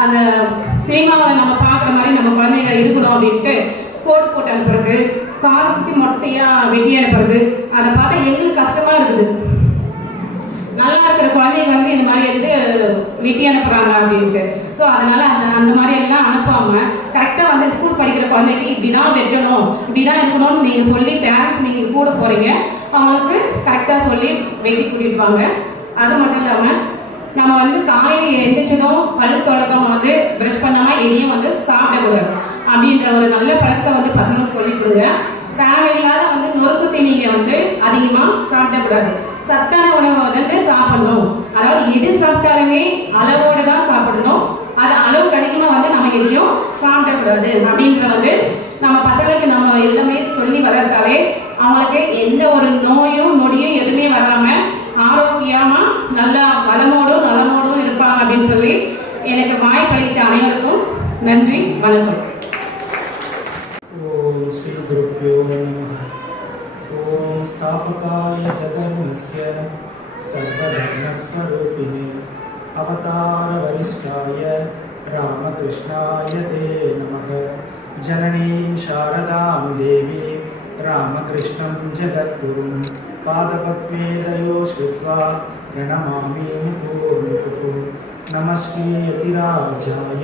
அந்த சினிமாவில் நம்ம பார்க்குற மாதிரி நம்ம குழந்தைங்க இருக்கணும் அப்படின்ட்டு கோட் போட்டு அனுப்புறது, காலை சுற்றி மொட்டையாக வெட்டி அனுப்புறது, அதை பார்த்தா எங்களுக்கு கஷ்டமாக இருக்குது. நல்லா இருக்கிற குழந்தைங்க வந்து இந்த மாதிரி வந்து வெட்டி அனுப்புகிறாங்க அப்படின்ட்டு. ஸோ அதனால் அந்த மாதிரி எல்லாம் அனுப்பாமல் கரெக்டாக வந்து ஸ்கூல் படிக்கிற குழந்தைங்க இப்படி தான் வெட்டணும், இப்படி தான் இருக்கணும்னு நீங்கள் சொல்லி பேரண்ட்ஸ் நீங்கள் கூட போகிறீங்க, அவங்களுக்கு கரெக்டாக சொல்லி வெட்டி கூட்டிகிட்டு வாங்க. அது மட்டும் இல்லாமல் நம்ம வந்து காலையில் எழுந்திரிச்சதும் பல்லு தொடக்கம் வந்து ப்ரஷ் பண்ணாமல் எதையும் வந்து சாப்பிடக்கூடாது அப்படின்ற ஒரு நல்ல பழக்கத்தை வந்து பசங்க சொல்லிக் கொடுங்க. தேவையில்லாத வந்து நொறுக்கு தீனிங்க வந்து அதிகமாக சாப்பிடக்கூடாது. சத்தான உணவை வந்து சாப்பிடணும், அதாவது எது சாப்பிட்டாலுமே அளவோட தான் சாப்பிடணும். அது அளவுக்கு அதிகமாக வந்து நம்ம எதையும் சாப்பிடக்கூடாது அப்படின்ற வந்து நம்ம பசங்களுக்கு நம்ம எல்லாமே சொல்லி வளர்த்தாலே அவங்களுக்கு எந்த ஒரு நோயும் நொடியும் எதுவுமே வராமல் ஆரோக்கியமாக நல்லா வளமோடும் நலமோடும் இருப்பாங்க அப்படின்னு சொல்லி எனக்கு வாய்ப்பளித்த அனைவருக்கும் நன்றி, வணக்கம். ஓம் ஸ்ரீ குருப்யோ நமः. ஓம் ஸ்தாபகாய ஜகன்யஸ்ய சர்வதர்மஸ்வரூபிணே அவதார வரிஷ்டாய ராமகிருஷ்ணாய தே நமः. ஜனனீம் சாரதாம் தேவி ராமகிருஷ்ணம் ஜகத்குரும் பாதபத்மேதயோ ஸ்ருத்வா பிரணமாமி முகுர்முகுः. நமஸ்ரீ யதிராஜாய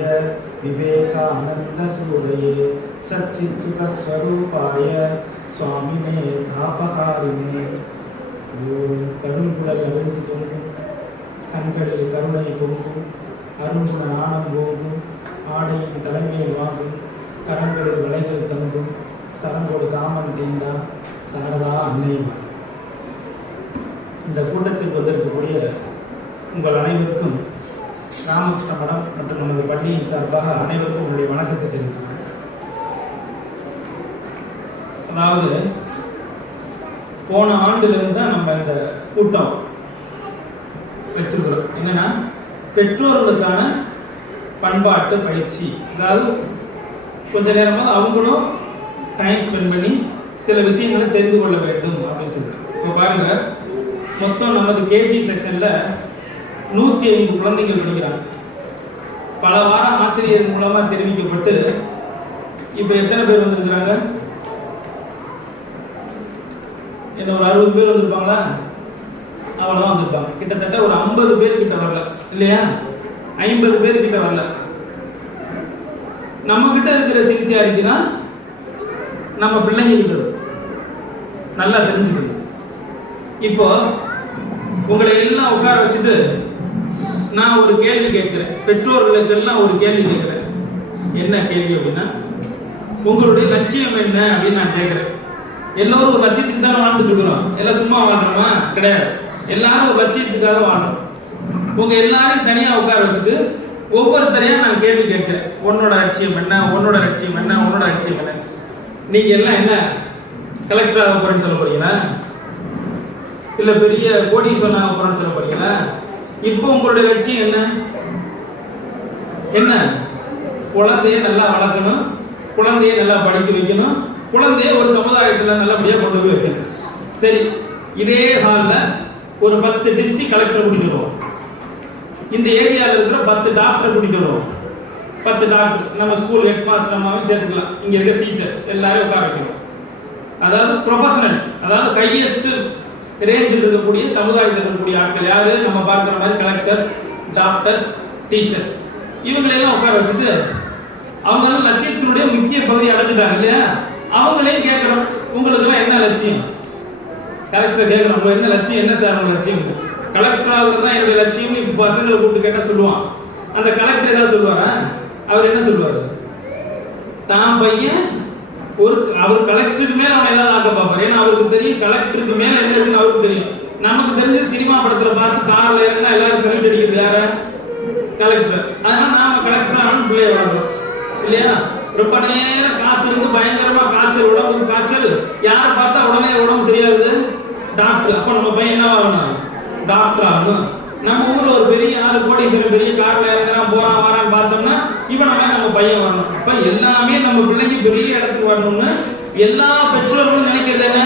விவேகானந்தசூரயே சச்சித்சுகஸ்வரூபாய சுவாமினே தாபகாரிணே. கருங்குழல் அவிழ்ந்து தொங்கும், கண்களில் கருணை பொங்கும், அருங்குண நாணம் போகும், ஆடையின் தலைமையில் வாங்கும், கரங்களில் வளைகள் தங்கும், சரங்கோடு காமன் தீண்டா சாரதா அன்னை. இந்த கூட்டத்தில் வந்திருக்கக்கூடிய உங்கள் அனைவருக்கும் ராமகிருஷ்ண மடம் மற்றும் நமது பள்ளியின் சார்பாக அனைவருக்கும் உங்களுடைய வணக்கத்தை தெரிவிச்சுக்கிறேன். அதாவது போன ஆண்டிலிருந்து தான் நம்ம இந்த கூட்டம் வச்சிருக்கிறோம். என்னன்னா பெற்றோர்களுக்கான பண்பாட்டு பயிற்சி. அதாவது கொஞ்ச நேரமாக அவங்களும் டைம் ஸ்பெண்ட் பண்ணி சில விஷயங்களை தெரிந்து கொள்ள வேண்டும் அப்படின்னு சொல்லி. இப்போ பாருங்க, மொத்தம் நமது கேஜி செக்ஷன்ல 105 குழந்தைகள் படிக்கிறாங்க. பல வாரம் ஆசிரியர் மூலமா தெரிவிக்கப்பட்டு இப்ப எத்தனை பேர் வந்திருக்கிறாங்க? என்ன ஒரு 60 பேர் வந்திருப்பாங்களா? அவ்வளவுதான் வந்திருப்பாங்க. கிட்டத்தட்ட ஒரு 50 பேர் கிட்ட வரல இல்லையா? 50 பேர் கிட்ட வரல. நம்ம கிட்ட இருக்கிற சின்சியாரிட்டி தான் நம்ம பிள்ளைங்க கிட்ட இருக்கு. நல்லா தெரிஞ்சுக்கணும். இப்போ உங்களை எல்லாம் உட்கார வச்சுட்டு நான் ஒரு கேள்வி கேட்கிறேன். பெற்றோர்களுக்கு எல்லாம் ஒரு கேள்வி கேட்கிறேன். என்ன கேள்வி அப்படின்னா, உங்களுடைய லட்சியம் என்ன அப்படின்னு நான் கேட்கிறேன். எல்லாரும் ஒரு லட்சியத்துக்கு தானே வாழ்ந்துட்டு இருக்கிறோம். எல்லாம் சும்மா வாழ்றோமா? கிடையாது. எல்லாரும் ஒரு லட்சியத்துக்காக வாழ்றோம். உங்க எல்லாரையும் தனியா உட்கார வச்சுட்டு ஒவ்வொருத்தரையா நான் கேள்வி கேட்கிறேன். உன்னோட லட்சியம் என்ன, உன்னோட லட்சியம் என்ன, உன்னோட லட்சியம் என்ன? நீங்க எல்லாம் என்ன கலெக்டர் ஆக போறேன்னு சொல்ல போறீங்களா? இல்ல பெரிய கோடீஸ்வரன் ஆக போறேன்னு சொல்ல போறீங்களா? இப்போ உங்களுடைய லட்சியம் என்ன? என்ன? குழந்தைய நல்லா வளர்க்கணும், குழந்தைய நல்லா படிக்க வைக்கணும், குழந்தைய ஒரு சமுதாயத்துல நல்லபடியா கொண்டு போய் வைக்கணும். சரி, இதே ஹால்ல ஒரு 10 டிஸ்ட்ரிக்ட் கலெக்டர் கூட்டிட்டு வருவோம். இந்த ஏரியாவில் இருக்கிற 10 டாக்டர் கூட்டிட்டு வருவோம். 10 டாக்டர் நம்ம ஸ்கூல் ஹெட் மாஸ்டர் அம்மாவும் சேர்த்துக்கலாம். இங்க இருக்க டீச்சர்ஸ் எல்லாரையும் உட்கார வைக்கணும். அதாவது ப்ரொஃபஷனல்ஸ், அதாவது ஹையஸ்ட் ரேஞ்சில் இருக்கக்கூடிய சமுதாயத்தில் இருக்கக்கூடிய ஆட்கள் யாரு? நம்ம பார்க்குற மாதிரி கலெக்டர்ஸ், டாக்டர்ஸ், டீச்சர்ஸ், இவங்களெல்லாம் உட்கார வச்சுட்டு அவங்க லட்சியத்தினுடைய முக்கிய பகுதி அடைஞ்சிட்டாங்க இல்லையா? அவங்களையும் கேட்குறோம், உங்களுக்குலாம் என்ன லட்சியம்? கலெக்டர் கேட்குறோம், உங்க என்ன லட்சியம், என்ன சார் உங்க லட்சியம்? கலெக்டர் ஆகுறது தான் என்னுடைய லட்சியம்னு இப்போ பசங்களை கூப்பிட்டு கேட்டால் சொல்லுவான். அந்த கலெக்டர் ஏதாவது சொல்லுவாரா? அவர் என்ன சொல்லுவாரு? தான் பையன் அவர் கலெக்டருக்கு மேல அவன் ஏதாவது ஆக்க பார்ப்பாரு. ஏன்னா அவருக்கு தெரியும் கலெக்டருக்கு மேல என்ன இருக்குன்னு அவருக்கு தெரியும். நமக்கு தெரிஞ்சது சினிமா படத்துல பார்த்து கார்ல இருந்தா எல்லாரும் சல்யூட் அடிக்கிறது யார? கலெக்டர். அதனால நாம கலெக்டர் ஆனு பிள்ளைய வளர்றோம் இல்லையா? ரொம்ப நேரம் காத்திருந்து பயங்கரமா காய்ச்சல், உடம்புக்கு காய்ச்சல், யாரை பார்த்தா உடனே உடம்பு சரியாகுது? டாக்டர். அப்ப நம்ம பையன் என்ன ஆகணும்? டாக்டர் ஆகணும். நம்ம ஊர்ல ஒரு பெரிய 6 கோடீஸ்வரன் பெரிய கார்ல இறங்குறான், போறான் வரான்னு பார்த்தோம்னா இவன் நம்ம பையன் வரணும். இப்ப எல்லாமே நம்ம பிள்ளைக்கு பெரிய இடத்துக்கு வரணும்னு எல்லா பெற்றோர்களும் நினைக்கிறது என்ன?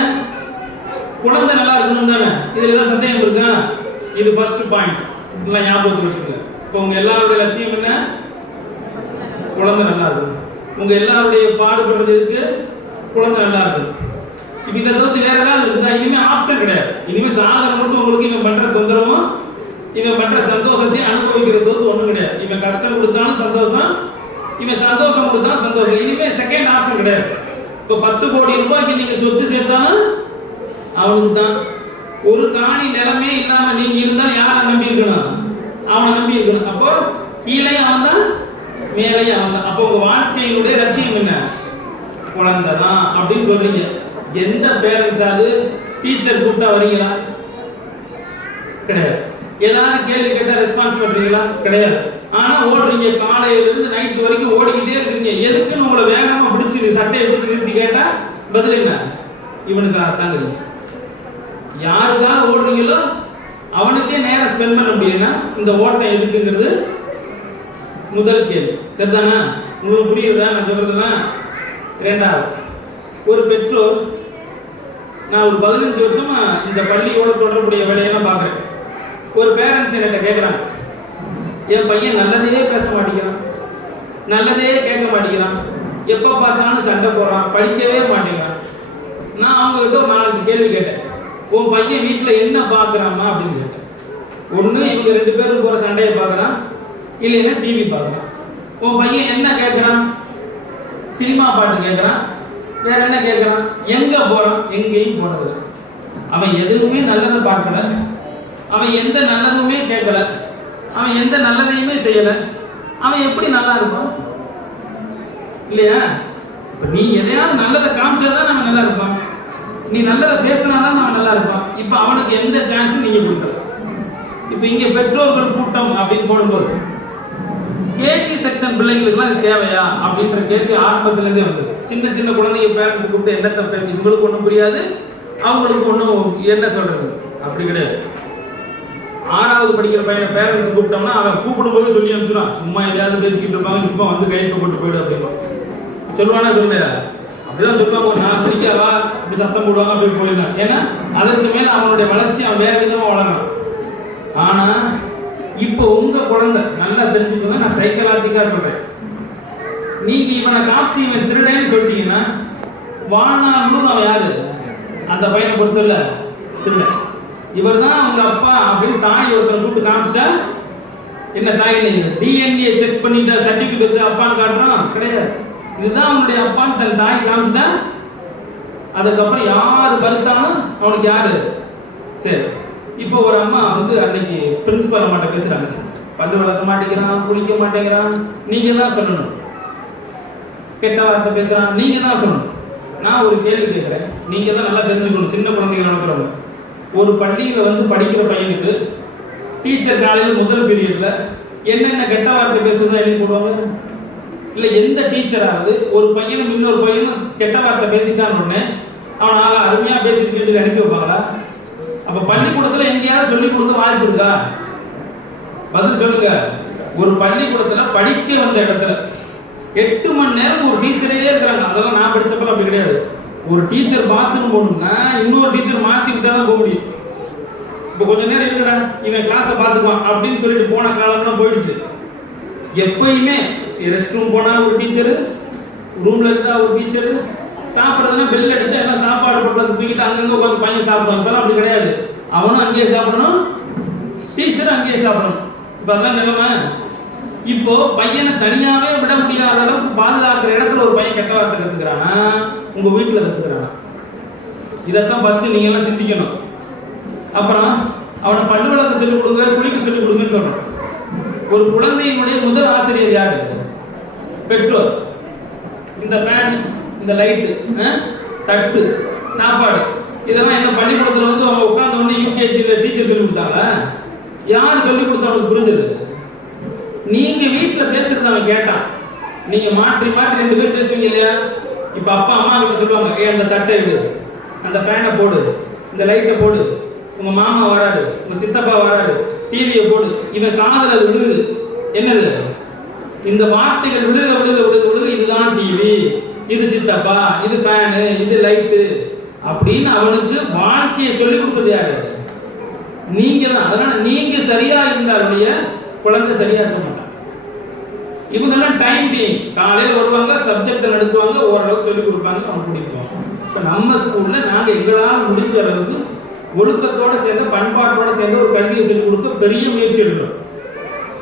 குழந்தை நல்லா இருக்கணும் தானே. இதுல ஏதாவது சந்தேகம் இருக்கா? இது ஃபர்ஸ்ட் பாயிண்ட். இதெல்லாம் ஞாபகத்தில் வச்சுக்கோங்க. இப்போ உங்க எல்லாருடைய லட்சியம் என்ன? குழந்தை நல்லா இருக்கணும். உங்க எல்லாருடைய பாடுபடுறது இருக்கு, குழந்தை நல்லா இருக்கணும். இப்ப இதை தவிர்த்து வேற ஏதாவது இருக்குதா? இனிமே ஆப்ஷன் கிடையாது. இனிமே சாதனை மட்டும் உங்களுக்கு இவன் பண்ற தொந்தரவும் இவன் பண்ற சந்தோஷத்தையும் அனுபவிக்கிறது ஒண்ணும் கிடையாது. இவன் கஷ்டம் கொடுத்தாலும் சந்தோஷம், இவன் சந்தோஷம் கொடுத்தாலும் சந்தோஷம். இனிமே செகண்ட் ஆப்ஷன் கிடையாது. இப்போ 10 கோடி ரூபாய்க்கு நீங்க சொத்து சேர்த்தாலும் அவனுக்கு தான். ஒரு காணி நிலமே இல்லாம நீங்க இருந்தாலும் யாரை நம்பி இருக்கணும்? அவனை நம்பி இருக்கணும். அப்போ கீழே அவன் தான், மேலேயும் அவன் தான். அப்போ உங்க வாழ்க்கையினுடைய லட்சியம் என்ன? குழந்தை தான் அப்படின்னு சொல்றீங்க. எந்த பேரண்ட்ஸ் அது டீச்சர் கூப்பிட்டா வரீங்களா? கிடையாது. ஏதாவது கேள்வி கேட்டா ரெஸ்பான்ஸ் பண்றீங்களா? கிடையாது. ஆனா ஓடுறீங்க, காலையில இருந்து நைட் வரைக்கும் ஓடிக்கிட்டே இருக்கிறீங்க. எதுக்குன்னு உங்களை வேகமா பிடிச்சி சட்டையை பிடிச்சி நிறுத்தி கேட்டா பதில் என்ன? இவனுக்கு தாங்க. யாருக்காக ஓடுறீங்களோ அவனுக்கே நேரம் ஸ்பெண்ட் பண்ண முடியும்னா இந்த ஓட்டம் எதுக்குங்கிறது முதல் கேள்வி. சரிதானா? உங்களுக்கு புரியுதா நான் சொல்றதுலாம்? இரண்டாவது, ஒரு பெற்றோர், நான் ஒரு 15 வருஷமா இந்த பள்ளியோட தொடர்புடைய வேலையெல்லாம் பார்க்குறேன். ஒரு பேரண்ட்ஸ் என்கிட்ட கேட்குறாங்க, என் பையன் நல்லதே பேச மாட்டேங்கிறான், நல்லதே கேட்க மாட்டேங்கிறான், எப்போ பார்த்தாலும் சண்டை போடுறான், படிக்கவே மாட்டேங்கிறான். நான் அவங்ககிட்ட ஒரு 4-5 கேள்வி கேட்டேன். உன் பையன் வீட்டில் என்ன பார்க்குறாமா அப்படின்னு கேட்டேன். ஒன்று இவங்க 2 பேரும் போகிற சண்டையை பார்க்குறான், இல்லைன்னா டிவி பார்க்குறான். உன் பையன் என்ன கேட்குறான்? சினிமா பாட்டு கேட்குறான். வேற என்ன கேட்குறான்? எங்கே போகிறான்? எங்கேயும் போனது. அவன் எதுவுமே நல்லதை பார்க்கல, அவன் எந்த நல்லதுமே கேட்கல, அவன் எந்த நல்லதையுமே செய்யலை. அவன் எப்படி நல்லா இருப்பான்? இல்லையா? இப்போ நீ எதையாவது நல்லதை காமிச்சாதான் அவன் நல்லா இருப்பான், நீ நல்லதை பேசினாதான் அவன் நல்லா இருப்பான். இப்போ அவனுக்கு எந்த சான்ஸும் நீங்கள் கொடுக்கல. இப்போ இங்கே பெற்றோர்கள் கூட்டம் அப்படின்னு போடும்போது கேஜி செக்ஷன் பிள்ளைங்களுக்குலாம் இது தேவையா அப்படின்ற கேள்வி ஆரம்பத்திலேருந்தே வந்தது. சின்ன சின்ன குழந்தைங்க பேரண்ட்ஸ் கூப்பிட்டு என்ன தப்பு, இவங்களுக்கு ஒன்றும் புரியாது, அவங்களுக்கு ஒன்றும் என்ன சொல்றது அப்படி கிடையாது. 6வது படிக்கிற பையனை பேரண்ட்ஸ் கூப்பிட்டோம்னா அவன் கூப்பிடும்போது சொல்லி அனுப்பிச்சுடான், சும்மா எதையாவது பேசிக்கிட்டு இருப்பாங்க, சும்மா வந்து கைட்டு போட்டு போயிடு அப்படின்னா சொல்லுவானா? சொல்லையா? அப்படிதான் சொல்லுவாங்க. ஒரு 4 மணிக்காவா இப்படி சத்தம் போடுவாங்க, அப்படி போயிடலாம். ஏன்னா அதற்கு மேல அவனுடைய வளர்ச்சி அவன் வேற விதமா வளரணும். ஆனா இப்போ உங்க குழந்தை நல்லா தெரிஞ்சுக்கோங்க, நான் சைக்கலாஜிக்கா சொல்றேன். நீங்க இவனை காட்சி இவன் திருடன்னு சொல்லிட்டீங்கன்னா வாழ்நாள் முழுவதும் அவன் யாரு? அந்த பையனை பொறுத்தல திருடன். இவர் தான் அவங்க அப்பா அப்படின்னு தாய் ஒருத்தரை கூப்பிட்டு காமிச்சிட்டா என்ன தாய் டிஎன்ஏ செக் பண்ணிட்டு சர்டிபிகேட் வச்சு அப்பான்னு காட்டுறான்? கிடையாது. இதுதான் அவனுடைய அப்பான்னு தன் தாய் காமிச்சிட்டா அதுக்கப்புறம் யாரு பருத்தாலும் அவனுக்கு யாரு? சரி. இப்போ ஒரு அம்மா வந்து அன்னைக்கு பிரின்சிபல் அம்மாட்ட பேசுறாங்க, பல்லு வளர்க்க மாட்டேங்கிறான், குளிக்க மாட்டேங்கிறான், நீங்க தான் சொல்லணும். கெட்ட வார்த்தை பேசுறான், நீங்க தான் சொல்லணும். நான் ஒரு கேள்வி கேட்கிறேன், நீங்க தான் நல்லா தெரிஞ்சுக்கணும். சின்ன குழந்தைகள் நடக்கிறவங்க, ஒரு பள்ளியில வந்து படிக்கிற பையனுக்கு டீச்சர் காலையில் முதல் பீரியட்ல என்னென்ன கெட்ட வார்த்தை பேசுறதா எழுதி போடுவாங்க? இல்ல எந்த டீச்சராவது ஒரு பையனும் இன்னொரு பையனும் கெட்ட வார்த்தை பேசிட்டான்னு உடனே அவனாக அருமையா பேசிட்டு கேட்டு அனுப்பி வைப்பாங்களா? அப்ப பள்ளிக்கூடத்துல எங்கேயாவது சொல்லிக் கொடுக்க வாய்ப்பு இருக்கா? பதில் சொல்லுங்க. ஒரு பள்ளிக்கூடத்துல படிக்க வந்த இடத்துல 8 மணி நேரம் ஒரு டீச்சரே இருக்கிறாங்க. அதெல்லாம் நான் படிச்சப்ப அப்படி கிடையாது. ஒரு டீச்சர் பாத்ரூம் போகணும்னா இன்னொரு டீச்சர் மாத்தி விட்டாதான் போக முடியும். இப்போ கொஞ்ச நேரம் இருக்குடா இவன் கிளாஸை பார்த்துக்குவான் அப்படின்னு சொல்லிட்டு போன காலம்லாம் போயிடுச்சு. எப்பயுமே ரெஸ்ட் ரூம் போனா ஒரு டீச்சரு, ரூம்ல இருந்தா ஒரு டீச்சரு, சாப்பிட்றதுன்னா பெல் அடிச்சா எல்லாம் சாப்பாடு போட்டு தூக்கிட்டு அங்கங்க உட்காந்து பையன் சாப்பிடுவாங்க. அப்படி கிடையாது. அவனும் அங்கேயே சாப்பிடணும், டீச்சரும் அங்கேயே சாப்பிடணும். இப்போ அதான் நிலைமை. இப்போ பையனை தனியாவே விட முடியாத அளவுக்கு பாதுகாக்கிற இடத்துல ஒரு பையன் கெட்ட வார்த்தை கத்துக்கிறானா உங்க வீட்டுல கத்துக்கிறானா? இதைத்தான் ஃபர்ஸ்ட் நீங்க எல்லாம் சிந்திக்கணும். அப்புறம் அவனை பல்லு விளக்க சொல்லிக் கொடுங்க, குளிக்க சொல்லிக் கொடுங்கன்னு சொல்றோம். ஒரு குழந்தையினுடைய முதல் ஆசிரியர் யாரு? பெற்றோர். இந்த ஃபேன், இந்த லைட்டு, தட்டு, சாப்பாடு, இதெல்லாம் என்ன பள்ளிக்கூடத்துல வந்து அவங்க உட்கார்ந்த உடனே யூகேஜியில் டீச்சர் சொல்லி கொடுத்தாங்க? யார் சொல்லி கொடுத்தா அவனுக்கு புரிஞ்சது? நீங்க வீட்டுல பேசுறது அவன் கேட்டான். நீங்க மாற்றி மாற்றி 2 பேர் பேசுவீங்க இல்லையா? இப்ப அப்பா அம்மா கிட்ட சொல்லுவாங்க, அந்த தட்டை விடு, அந்த ஃபேனை போடு, இந்த லைட்டை போடு, உங்க மாமா வராது, உங்க சித்தப்பா வராது, டிவியை போடு. இவன் காதுல அது விழுகுது. என்னது? இந்த வார்த்தைகள் விழுக விழுக விழுக விழுக இதுதான் டிவி, இது சித்தப்பா, இது ஃபேனு, இது லைட்டு அப்படின்னு அவனுக்கு வாழ்க்கையை சொல்லி கொடுக்குறது யாரு? நீங்க தான். அதனால நீங்க சரியா இருந்தாலுடைய குழந்தை சரியா இருக்க மாட்டான். இவங்கெல்லாம் டைம் பீயிங், காலையில் வருவாங்க, சப்ஜெக்டை நடத்துவாங்க, ஓரளவுக்கு சொல்லிக் கொடுப்பாங்க, அவங்க பிடிப்பாங்க. இப்போ நம்ம ஸ்கூல்ல நாங்க எங்களால் முடிஞ்ச அளவுக்கு ஒழுக்கத்தோட சேர்ந்து பண்பாட்டோட சேர்ந்து ஒரு கல்வியை சொல்லிக் கொடுக்க பெரிய முயற்சி எடுக்கிறோம்.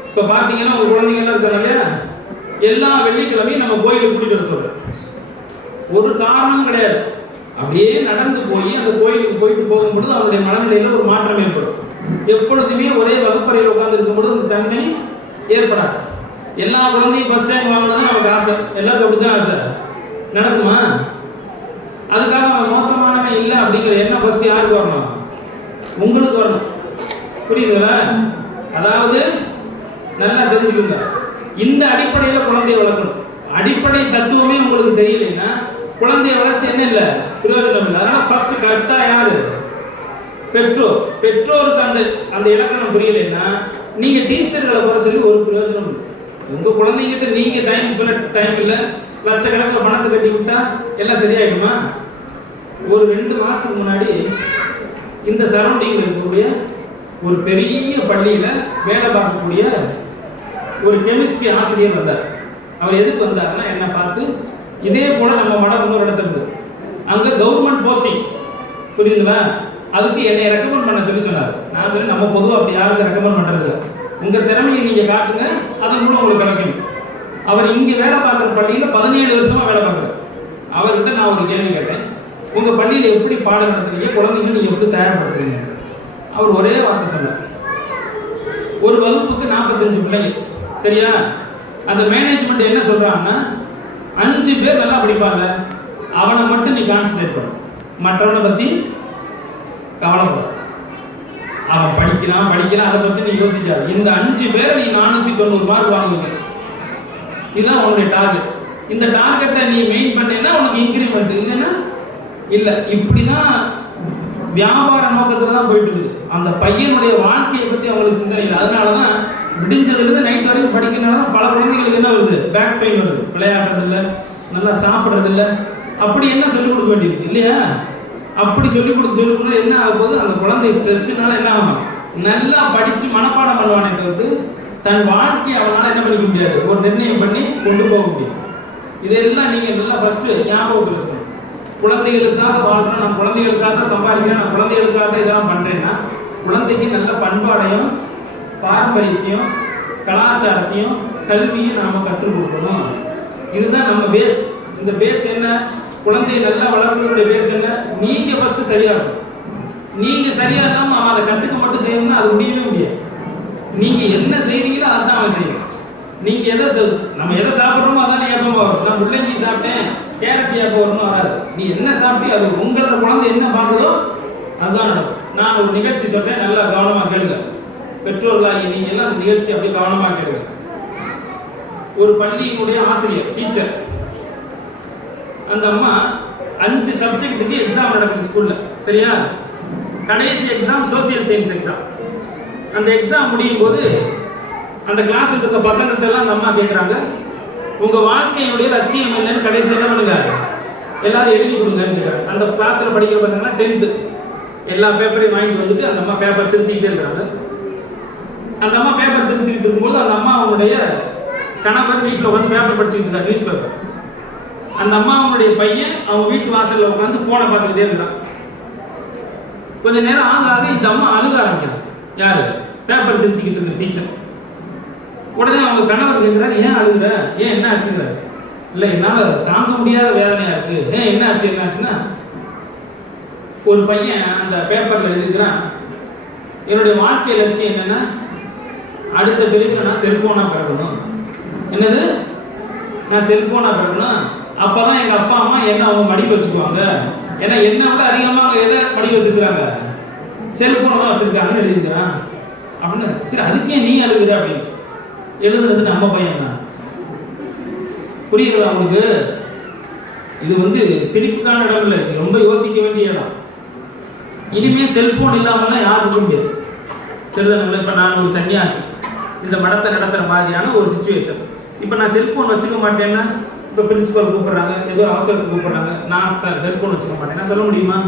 இப்போ பார்த்தீங்கன்னா உங்க குழந்தைங்க எல்லாம் இருக்காங்க இல்லையா, எல்லா வெள்ளிக்கிழமையும் நம்ம கோயிலுக்கு கூட்டிட்டு வர சொல்றோம். ஒரு காரணமும் கிடையாது. அப்படியே நடந்து போய் அந்த கோயிலுக்கு போயிட்டு போகும்பொழுது அவனுடைய மனநிலையில ஒரு மாற்றம் ஏற்படும். எப்பொழுதுமே ஒரே வகுப்பறையில் உட்கார்ந்து இருக்கும்போது அந்த தன்மை ஏற்படாது. எல்லா குழந்தையும் ஃபர்ஸ்ட் டைம் வாங்கினது நமக்கு ஆசை, எல்லாருக்கும் அப்படிதான் ஆசை. நடக்குமா? அதுக்காக அவன் மோசமானவன் இல்லை அப்படிங்கிற எண்ணம் ஃபர்ஸ்ட் யாருக்கு வரணும்? உங்களுக்கு வரணும். புரியுதுங்களா? அதாவது நல்லா தெரிஞ்சுக்கோங்க, இந்த அடிப்படையில் குழந்தையை வளர்க்கணும். அடிப்படை தத்துவமே உங்களுக்கு தெரியலைன்னா குழந்தையை வளர்த்து என்ன இல்லை, பிரயோஜனம் இல்லை. அதனால ஃபர்ஸ்ட் கரெக்டா யாரு? பெற்றோர். பெற்றோருக்கு அந்த அந்த இலக்கணம் புரியலைன்னா நீங்க டீச்சர்களை குறை சொல்லி ஒரு பிரயோஜனம் இல்லை. உங்க குழந்தைங்கிட்ட நீங்க டைம் இல்லை, லட்சக்கணக்கில் பணத்தை கட்டி விட்டா எல்லாம் சரியாயிடுமா? ஒரு 2 மாசத்துக்கு முன்னாடி இந்த சரௌண்டிங்ல இருக்கக்கூடிய ஒரு பெரிய பள்ளியில வேலை பார்க்கக்கூடிய ஒரு கெமிஸ்ட்ரி ஆசிரியர் வந்தார். அவர் எதுக்கு வந்தாருன்னா என்ன பார்த்து, இதே போல நம்ம மடம் இன்னொரு இடத்துல இருக்கு, அங்க கவர்மெண்ட் போஸ்டிங், புரியுதுங்களா? அதுக்கு என்னை ரெக்கமெண்ட் பண்ண சொல்லி சொன்னார். நான் சொல்லி நம்ம பொதுவாக அப்படி யாருக்கு ரெக்கமெண்ட் பண்றது இல்லை, உங்க திறமையை நீங்க காட்டுங்க, அதன் மூலம் உங்களுக்கு கிடைக்கும். அவர் இங்க வேலை பார்க்குற பள்ளியில 17 வருஷமா வேலை பார்க்குறாரு. அவர்கிட்ட நான் ஒரு கேள்வி கேட்டேன், உங்க பள்ளியில எப்படி பாடம் நடத்துறீங்க, குழந்தைங்க நீங்க எப்படி தயார்படுத்துறீங்க? அவர் ஒரே வார்த்தை சொன்னார், ஒரு வகுப்புக்கு 45 பிள்ளைங்க, சரியா? அந்த மேனேஜ்மெண்ட் என்ன சொல்றாங்கன்னா 5 பேர் நல்லா படிப்பாங்க, அவனை மட்டும் நீ கான்சன்ட்ரேட் பண்ணு, மற்றவனை பத்தி கவலைப்பட. அவன் படிக்கிறான் அதை பத்தி நீ யோசிக்காது. இந்த 5 பேரை நீ 490 மார்க் வாங்குவீங்க, இதுதான் உன்னுடைய டார்கெட். இந்த டார்கெட்டை நீ மெயின் பண்ணேன்னா உனக்கு இன்கிரிமெண்ட், இல்லைன்னா இல்ல. இப்படிதான் வியாபார நோக்கத்துல தான் போயிட்டு இருக்குது. அந்த பையனுடைய வாழ்க்கையை பத்தி அவங்களுக்கு சிந்தனை இல்லை. அதனாலதான் விடிஞ்சதுல இருந்து நைட் வரைக்கும் படிக்கிறதுனால பல குழந்தைகளுக்கு என்ன வருது, பேக் பெயின் வருது, விளையாடுறது இல்லை, நல்லா சாப்பிட்றது இல்லை. அப்படி என்ன சொல்லிக் கொடுக்க வேண்டியிருக்கு இல்லையா? அப்படி சொல்லிக் கொடுத்து என்ன ஆக போகுது, அந்த குழந்தை ஸ்ட்ரெஸ்னால என்ன ஆகும், நல்லா படிச்சு மனப்பாடம் பண்ணுவானே தவிர்த்து தன் வாழ்க்கையை அவனால என்ன பண்ணிக்க முடியாது, ஒரு நிர்ணயம் பண்ணி கொண்டு போக முடியும். இதெல்லாம் நீங்க நல்லா ஃபர்ஸ்ட் ஞாபகத்தில் வச்சுக்கணும். குழந்தைகளுக்காக வாழ்றோம், நான் குழந்தைகளுக்காக தான் சம்பாதிக்கிறேன், நான் குழந்தைகளுக்காக தான் இதெல்லாம் பண்றேன்னா குழந்தைக்கு நல்ல பண்பாடையும் பாரம்பரியத்தையும் கலாச்சாரத்தையும் கல்வியும் நாம கற்றுக் கொடுக்கணும். இதுதான் நம்ம பேஸ். இந்த பேஸ் என்ன, குழந்தையை நல்லா வளர்க்கக்கூடிய பேஸ் என்ன, நீங்க ஃபர்ஸ்ட் சரியா இருக்கும். நீங்க சரியா இல்லாம அவன் அதை கத்துக்க மட்டும் செய்யணும்னா அது முடியவே முடியாது. நீங்க என்ன செய்றீங்களோ அதுதான் அவன் செய்யணும். நீங்க நம்ம எதை சாப்பிட்றோமோ அதான் ஏப்பமா வரும். நான் முள்ளங்கி சாப்பிட்டேன் கேரட் ஏப்ப வரணும் வராது. நீ என்ன சாப்பிட்டு அது உங்களோட குழந்தை என்ன பார்க்குதோ அதுதான் நடக்கும். நான் ஒரு நிகழ்ச்சி சொல்றேன், நல்லா கவனமா கேளுங்க. பெற்றோர்களாகி நீங்க எல்லாம் நிகழ்ச்சி அப்படியே கவனமா கேளுங்க. ஒரு பள்ளியினுடைய ஆசிரியர், டீச்சர், அந்த அம்மா 5 சப்ஜெக்ட்டுக்கு எக்ஸாம் நடக்குது ஸ்கூல்ல, சரியா? கடைசி எக்ஸாம் சோசியல் சயின்ஸ் எக்ஸாம். அந்த எக்ஸாம் முடியும் போது அந்த கிளாஸ் இருக்க பசங்கள்ட்ட எல்லாம் அந்த அம்மா கேட்குறாங்க, உங்க வாழ்க்கையுடைய லட்சியம் என்னன்னு கடைசியில் என்ன பண்ணுங்க, எல்லாரும் எழுதி கொடுங்கன்னு கேட்குறாங்க. அந்த கிளாஸ்ல படிக்கிற பசங்கன்னா 10th எல்லா பேப்பரையும் வாங்கிட்டு வந்துட்டு அந்த அம்மா பேப்பர் திருத்திக்கிட்டே இருக்கிறாங்க. அந்த அம்மா பேப்பர் திருத்திக்கிட்டு இருக்கும்போது அந்த அம்மா அவனுடைய கணவர் வீட்டில் வந்து பேப்பர் படிச்சுக்கிட்டு இருக்காங்க, நியூஸ் பேப்பர். அந்த அம்மாவுடைய பையன் அவங்க வீட்டு வாசல்ல உட்காந்து போனை பார்த்துக்கிட்டே இருக்கிறான். கொஞ்ச நேரம் ஆக இந்த அம்மா அழுக ஆரம்பிக்கிறாங்க. யாரு? பேப்பர் திருத்திக்கிட்டு இருக்க டீச்சர். உடனே அவங்க கணவர் கேட்கிறாரு, ஏன் அழுகுற, ஏன் என்ன ஆச்சுங்கிற. இல்ல என்னால தாங்க முடியாத வேதனையா இருக்கு. ஏன் என்ன ஆச்சுன்னா, ஒரு பையன் அந்த பேப்பர்ல எழுதிக்கிறான், என்னுடைய வாழ்க்கை லட்சியம் என்னன்னா அடுத்த பிரிவில் நான் செல்போனா பிறக்கணும். என்னது? நான் செல்போனா பிறக்கணும். அப்பதான் எங்க அப்பா அம்மா என்ன அவங்க மடிக்க வச்சுக்குவாங்க. ஏன்னா என்ன விட அதிகமாக எதை மடிக்க வச்சிருக்கிறாங்க, செல்போனை தான் வச்சிருக்காங்கன்னு எழுதிக்கிறான் அப்படின்னு. சரி, அதுக்கே நீ அழுகுற அப்படின்னு. எழுதுறது நம்ம பையன் தான். புரியுது அவனுக்கு? இது சிரிப்புக்கான இடம் இல்லை, ரொம்ப யோசிக்க வேண்டிய இடம். இனிமே செல்போன் இல்லாமலாம் யாரும் இருக்க முடியாது. சரிதானே? இப்ப நான் ஒரு சன்னியாசி, இந்த மடத்தை நடத்துற மாதிரியான ஒரு சிச்சுவேஷன். இப்ப நான் செல்போன் வச்சுக்க மாட்டேன்னா, இப்ப பிரின்சிபல் கூப்பிடுறாங்க, ஏதோ அவசரத்துக்கு கூப்பிடுறாங்க, நான் செல்போன் வச்சுக்க மாட்டேன், நான் சொல்ல முடியுமா?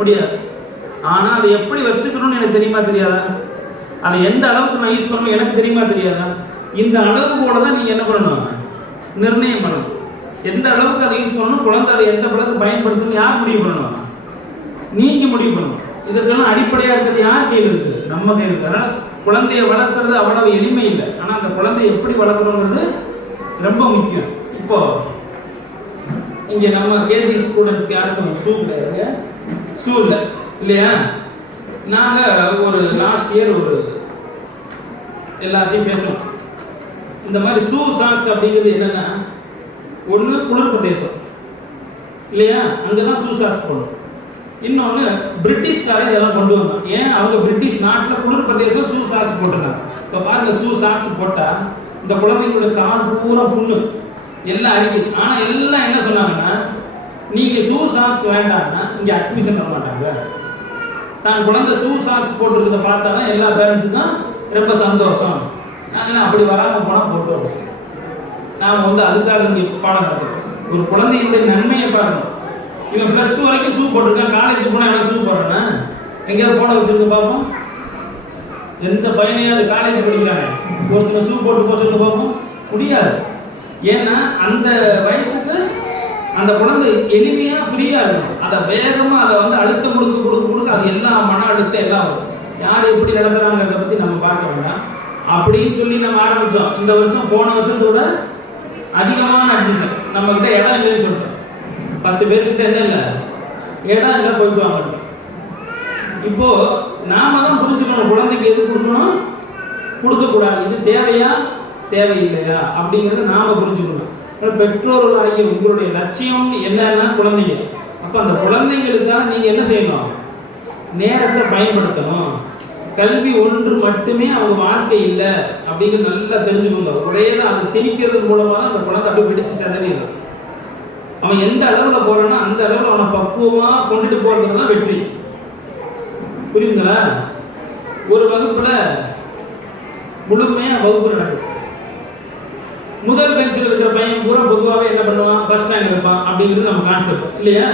முடியாது. ஆனா அதை எப்படி வச்சுக்கணும்னு எனக்கு தெரியுமா தெரியாதா? அதை எந்த அளவுக்கு நான் யூஸ் பண்ணணும் எனக்கு தெரியுமா தெரியாதா? இந்த அளவு கூட தான் நீங்க என்ன பண்ணணும், நிர்ணயம் பண்ணணும். எந்த அளவுக்கு அதை யூஸ் பண்ணணும், குழந்தை அதை எந்த அளவுக்கு பயன்படுத்தணும் யார் முடிவு பண்ணணும்? நீங்க முடிவு பண்ணணும். இதற்கெல்லாம் அடிப்படையா இருக்கிறது யார் கையில் இருக்கு? நம்ம கையில் இருக்கு. அதனால குழந்தைய வளர்க்கறது அவ்வளவு எளிமை இல்லை. ஆனா அந்த குழந்தைய எப்படி வளர்க்கணுங்கிறது ரொம்ப முக்கியம். இப்போ இங்க நம்ம கேஜி ஸ்டூடெண்ட்ஸ்க்கு யாருக்கும் ஷூ கிடையாது, ஷூ இல்லை இல்லையா? நாங்க ஒரு லாஸ்ட் இயர் ஒரு எல்லாத்தையும் பேசணும். இந்த மாதிரி ஷூ சாக்ஸ் அப்படிங்கிறது என்னன்னா, ஒன்று குளிர் பிரதேசம் இல்லையா, அங்கதான் ஷூ சாக்ஸ் போடணும். இன்னொன்று பிரிட்டிஷ்காரன் இதெல்லாம் கொண்டு வந்தான். ஏன் அவங்க பிரிட்டிஷ் நாட்டில் குளிர் பிரதேசம் ஷூ சாக்ஸ் போட்டுருந்தாங்க. இப்போ பாருங்க, ஷூ சாக்ஸ் போட்டால் இந்த குழந்தைங்களோட கால் பூரா புண்ணு எல்லாம் அரிக்குது. ஆனால் எல்லாம் என்ன சொன்னாங்கன்னா, நீங்கள் ஷூ சாக்ஸ் வேண்டாம்னா இங்கே அட்மிஷன் பண்ண மாட்டாங்க. தான் குழந்தை ஷூ சாக்ஸ் போட்டுருக்கிறத பார்த்தா தான் எல்லா பேரண்ட்ஸுக்கும் ரொம்ப சந்தோஷம். நாங்கள் அப்படி வராமல் போனால் போட்டு வரோம். நாம் வந்து அதுக்காக இங்கே பாடம் நடத்துகிறோம். ஒரு குழந்தையுடைய நன்மையை பாருங்கள். இவன் +2 வரைக்கும் ஷூ போட்டிருக்கான், காலேஜ் போனால் எவ்வளோ ஷூ போடுறேன்னா எங்கேயாவது போன வச்சுருக்கு பார்ப்போம். எந்த பையனையாவது காலேஜ் படிக்கிறாங்க ஒருத்தர் ஷூ போட்டு போச்சுருக்கு பார்ப்போம், முடியாது. ஏன்னா அந்த வயசுக்கு அந்த குழந்தை எளிமையாக ஃப்ரீயாக இருக்கும். அதை வேகமாக அதை வந்து அழுத்தம் கொடுக்க அது எல்லாம் மன அழுத்தம் எல்லாம் வரும். யார் எப்படி நடத்துகிறாங்கிறத பற்றி நம்ம பார்க்க வேண்டாம் அப்படின்னு சொல்லி நம்ம ஆரம்பித்தோம். இந்த வருஷம் போன வருஷத்தோட அதிகமான அட்மிஷன். நம்மக்கிட்ட இடம் இல்லைன்னு சொல்லிட்டோம். 10 பேர்கிட்ட என்ன இல்லை, இடம் இல்லை, போயிட்டு வாங்க. இப்போ நாம தான் புரிஞ்சுக்கணும், குழந்தைக்கு எது கொடுக்கணும், கொடுக்கக்கூடாது, இது தேவையா தேவையில்லையா அப்படிங்கிறத நாம புரிஞ்சுக்கணும். பெற்றோர்களாகிய உங்களுடைய லட்சியம் என்னன்னா குழந்தைங்க. அப்போ அந்த குழந்தைங்களுக்காக நீங்க என்ன செய்யணும், நேரத்தை பயன்படுத்தணும். கல்வி ஒன்று மட்டுமே அவங்க வாழ்க்கை இல்லை அப்படிங்கிறது நல்லா தெரிஞ்சுக்கோங்க. ஒரே தான் அதை திணிக்கிறது மூலமாக தான் அந்த குழந்தை அப்படியே பிடிச்சு செதறிடும். அவன் எந்த அளவில் போறானோ அந்த அளவில் அவனை பக்குவமாக கொண்டுட்டு போறது தான் வெற்றி. புரியுதுங்களா? ஒரு வகுப்புல முழுமையா வகுப்பு நடக்கும். முதல் பெஞ்சில் இருக்கிற பையன் பூரா பொதுவாகவே என்ன பண்ணுவான், ஃபர்ஸ்ட் ரேங்க் இருப்பான் அப்படிங்கிறது நம்ம கான்செப்ட் இல்லையா?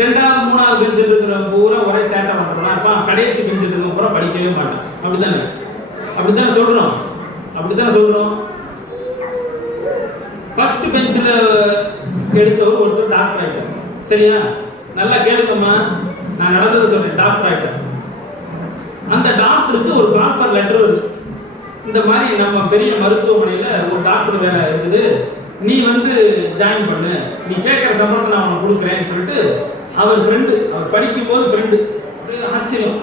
2வது 3வது பெஞ்சில் இருக்கிற பூரா ஒரே சேட்டை பண்ணுறான். அப்போ கடைசி பெஞ்சில் இருக்கிற பூரா படிக்கவே மாட்டான். அப்படித்தானே சொல்றோம். ஃபர்ஸ்ட் பெஞ்சில் எடுத்தவர் ஒருத்தர் டாக்டர் ஆகிட்டார். சரியா? நல்லா கேளுங்கம்மா, நான் நடந்ததை சொல்றேன். டாக்டர் ஆகிட்டார். அந்த டாக்டருக்கு ஒரு கான்ஃபர் லெட்டர் வருது. இந்த மாதிரி நம்ம பெரிய மருத்துவமனையில் ஒரு டாக்டர் வேலை இருக்குது, நீ வந்து ஜாயின் பண்ணு, நீ கேட்குற சம்பளத்தை நான் அவனுக்கு கொடுக்குறேன்னு சொல்லிட்டு அவர் ஃப்ரெண்டு, அவர் படிக்கும் போது ஃப்ரெண்டு. ஆச்சரியம்